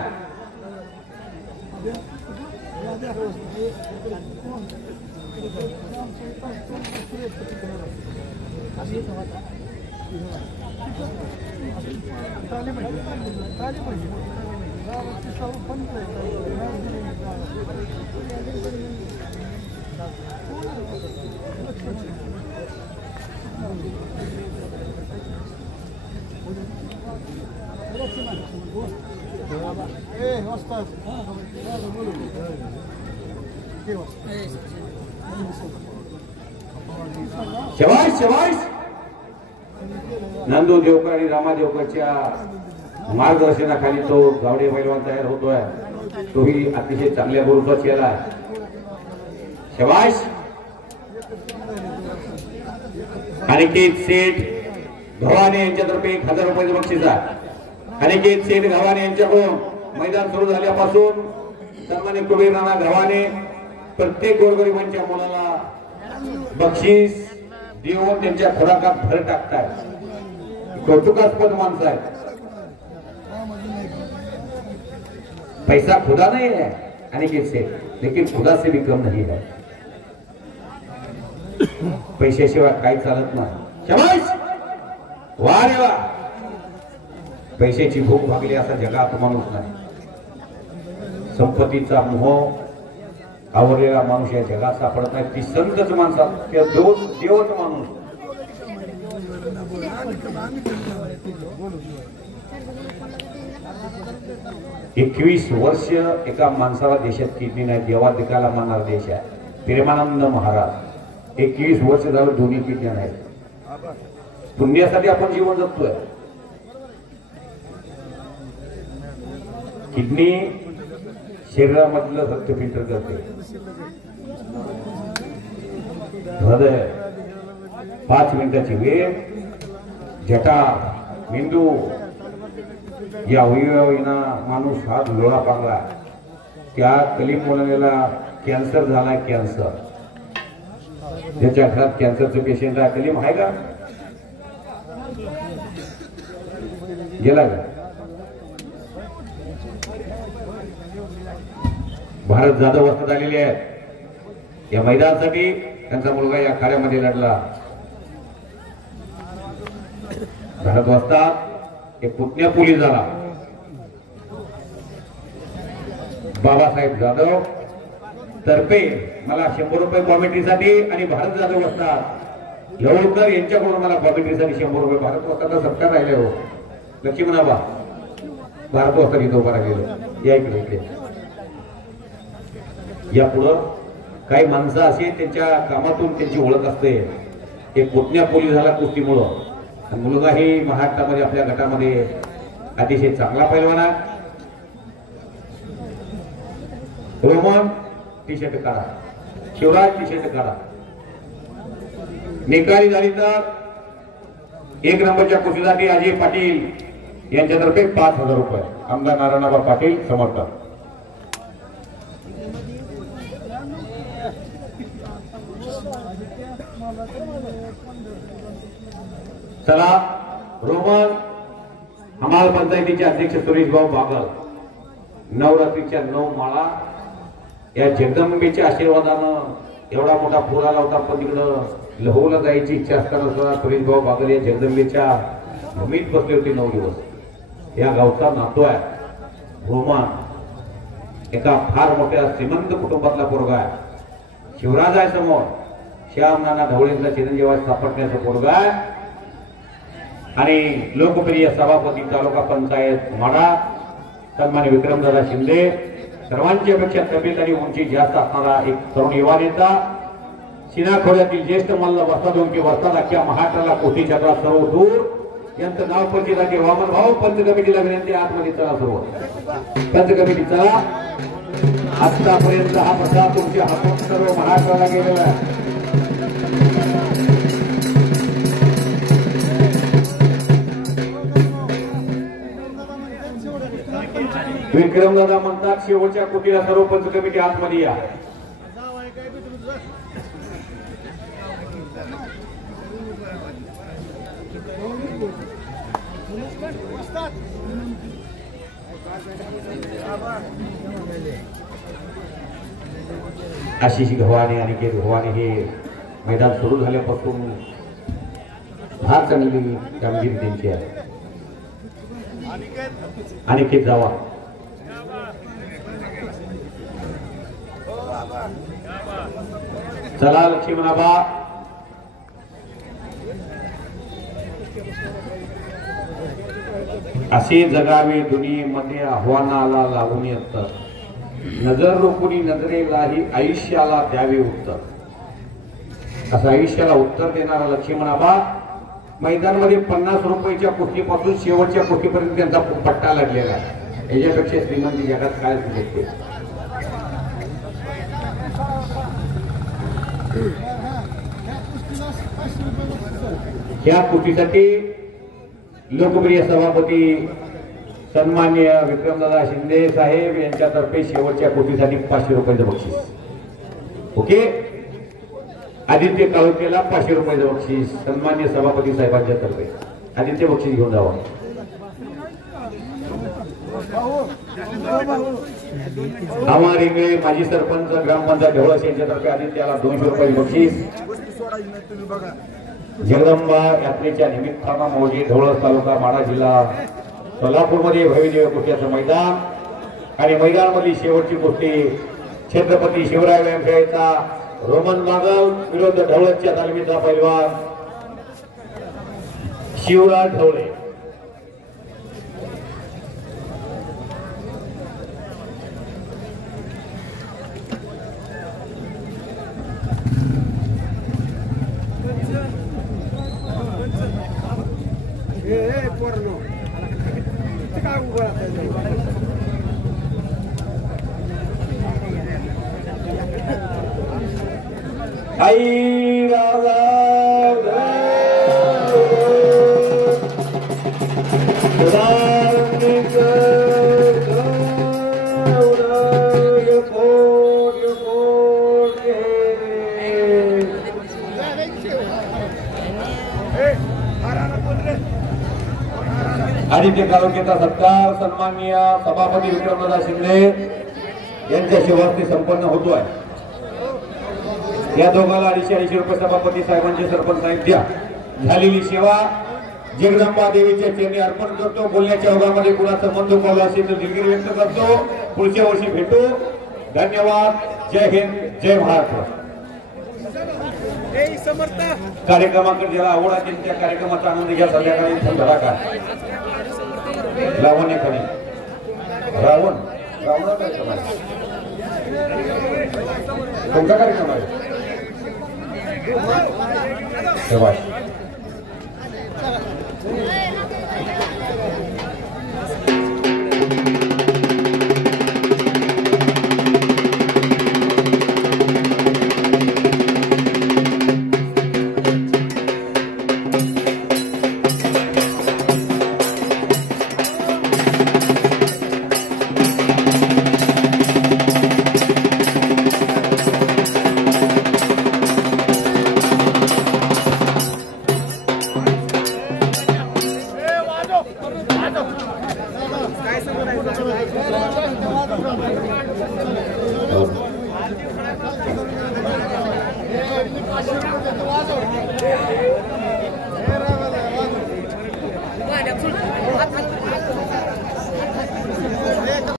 शबाश शबाश. नंदू देवकर आणि रामा देवकरच्या मार्गदर्शनाखाली तो गावडे पैलवान तयार होतोय. तोही अतिशय चांगल्या बोलतो केला. शबाश. अनिकेत सेठ गव्हाणे यांच्यातर्फे 1000 रुपयाचं बक्षीस आहे. अनिकेत सेठ गव्हाणे यांच्याकडून मैदान सुरू झाल्यापासून सन्मान्य कुबेर नाना गव्हाणे प्रत्येक गोरगरिबांच्या मुलाला बक्षीस देऊन त्यांच्या खुराकात भर टाकतात. कौतुकास्पद माणसं आहेत. पैसा खुदा नहीं है अनिकेत से, लेकिन खुदा से भी कम नहीं है. पैशाशिवाय काही चालत नाही. शाबास. वा रे वा. पैशाची भूक भागली असा जगात माणूस नाही. संपत्तीचा मोह आवरलेला माणूस या जगात सापडत नाही. ती संतच माणसात त्या देवच माणूस. एकवीस वर्ष एका माणसाला देशात किडनी नाही. देवा दिकाला मानणारा देश आहे. प्रेमानंद महाराज 21 वर्ष झालं दोन्ही किडन्या नाहीत. पुण्यासाठी आपण जीवन जगतोय. किडनी शरीरामधलं रक्त फिल्टर करते. हृदय 5 मिनिटाची वेळ, जठर, मेंदू या अवयवांना माणूस हात लोळा पांगला. त्या कलीम मुलाला कॅन्सर झालाय. कॅन्सर ज्याच्या घरात कॅन्सरचं पेशंट आहे. कलीम आहे का? गेला का? भारत जाधव वस्ताद आलेले आहेत. या मैदानासाठी त्यांचा मुलगा या कार्यामध्ये लढला. भारत वस्ताद एक पुतण्या पोलीस झाला. बाबासाहेब जाधव तर्फे मला 100 रुपये कॉमेंट्रीसाठी आणि भारत जाधव वस्ताद लवकर यांच्याकडून मला कॉमेंट्रीसाठी 100 रुपये. भारत वस्तादला सत्कार राहिले हो. लक्ष्मणाबा भारत वस्ताद इथं उभा राहिलेलो. या इकडे इकडे या पुढं काही माणसं असे त्यांच्या कामातून त्यांची ओळख असते. एक पुतण्या पोलीस झाला कुस्तीमुळं. मुलगा ही महाराष्ट्रामध्ये आपल्या गटामध्ये अतिशय चांगला पैलवान आहे. रोमन टी शर्ट काढा. शिवराज टी शर्ट काढा. निकाली झाली तर 1 नंबरच्या कुस्तीसाठी अजय पाटील यांच्यातर्फे 5000 रुपये. आमदार नारायणबा पाटील समर्थक. चला रोमन हमाल पंचायतीचे अध्यक्ष सुरेश भाऊ बागल नवरात्रीच्या 9 माळा या जगदंबेच्या आशीर्वादानं एवढा मोठा पूर आला होता पण तिकडं लहोला जायची इच्छा असताना सुरेश भाऊ बागल या जगदंबेच्या भूमीत बसले होते 9 दिवस। या गावचा नातू आहे रोमन एका फार मोठ्या श्रीमंत कुटुंबातला पोरगा आहे। शिवराज आहे समोर श्याम नाना ढवळेंचा चिरंजीव सापडण्याचा पोरगा आहे आणि लोकप्रिय सभापती तालुका पंचायत माडा सन्मान्य विक्रमदादा शिंदे सर्वांची अपेक्षा तब्येत आणि उंची जास्त असणारा एक तरुण युवा नेता सीना खोऱ्यातील ज्येष्ठ मल्ल वस्ताद ओंकी वस्ताद अख्ख्या महाराष्ट्राला कोटी चक्रा सर्व दूर यांचं नाव पंचायत वामन भाऊ पंच कमिटीला विनंती आतमध्ये चला सर्व पंच कमिटी चला। आतापर्यंत हा प्रसाद तुमच्या हातून सर्व महाराष्ट्राला गेलेला आहे। विक्रमदादा म्हणतात शेवटच्या कुटीला सर्व पंच कमिटी आतमध्ये या। आशिष गव्हाणे आणि के गव्हाणे हे मैदान सुरू झाल्यापासून फार चांगली कामगिरी त्यांची आहे। अनिकेत जावा चला लक्ष्मणाबा असे जगावे दुनियेमध्ये आव्हानाला लागून येतात नजर रोखुनी नजरेलाही आयुष्याला द्यावे उत्तर असं आयुष्याला उत्तर देणारा लक्ष्मणाबा मैदानामध्ये 50 रुपयाच्या कुस्तीपासून शेवटच्या कुस्तीपर्यंत त्यांचा पट्टा लागलेला आहे। याच्यापेक्षा श्रीमंती जगात काय शकते। या कुस्तीसाठी लोकप्रिय सभापती सन्मान्य विक्रमदादा शिंदे साहेब यांच्यातर्फे शेवटच्या कुस्तीसाठी 500 रुपयाचं बक्षीस। ओके आदित्य काळोखेला 500 रुपयाचं बक्षीस सन्मान्य सभापती साहेबांच्या तर्फे आदित्य बक्षीस घेऊन जावा। आम्हा इंगळे माजी सरपंच ग्रामपंचायत ढवळस यांच्यातर्फे आदित्याला 200 रुपये बक्षीस। जगदंबा यात्रेच्या निमित्तानं मौजे ढवळस तालुका माढा जिल्हा सोलापूरमध्ये भव्य कुस्त्याचं मैदान आणि मैदानामधली शेवटची कुस्ती छत्रपती शिवराय व्यायामशाळेचा रोमन मागल विरुद्ध ढवळसच्या तालमीचा पैलवान शिवराज ढवळे। आई राजा आदित्य काळोखेचा सत्कार सन्माननीय सभापती विक्रमदादा शिंदे यांच्या शिवास्ती संपन्न होतोय। या दोघांना 250 रुपये सभापती साहेबांचे सरपंच साहेब द्या। झालेली सेवा जगदंबा देवीच्या चरणी अर्पण करतो। बोलण्याच्या ओघामध्ये कुणाचं मन दुखावलं असेल तर दिलगिरी व्यक्त करतो। पुढच्या वर्षी भेटू। धन्यवाद। जय हिंद जय महाराष्ट्र। कार्यक्रमाकडे ज्याला आवड आहे त्या कार्यक्रमाचा आनंद घ्या। संध्याकाळी धडाका लावण्य खरी रावण रावणा कार्यक्रम आहे। कोणता कार्यक्रम आहे तेव्हा काय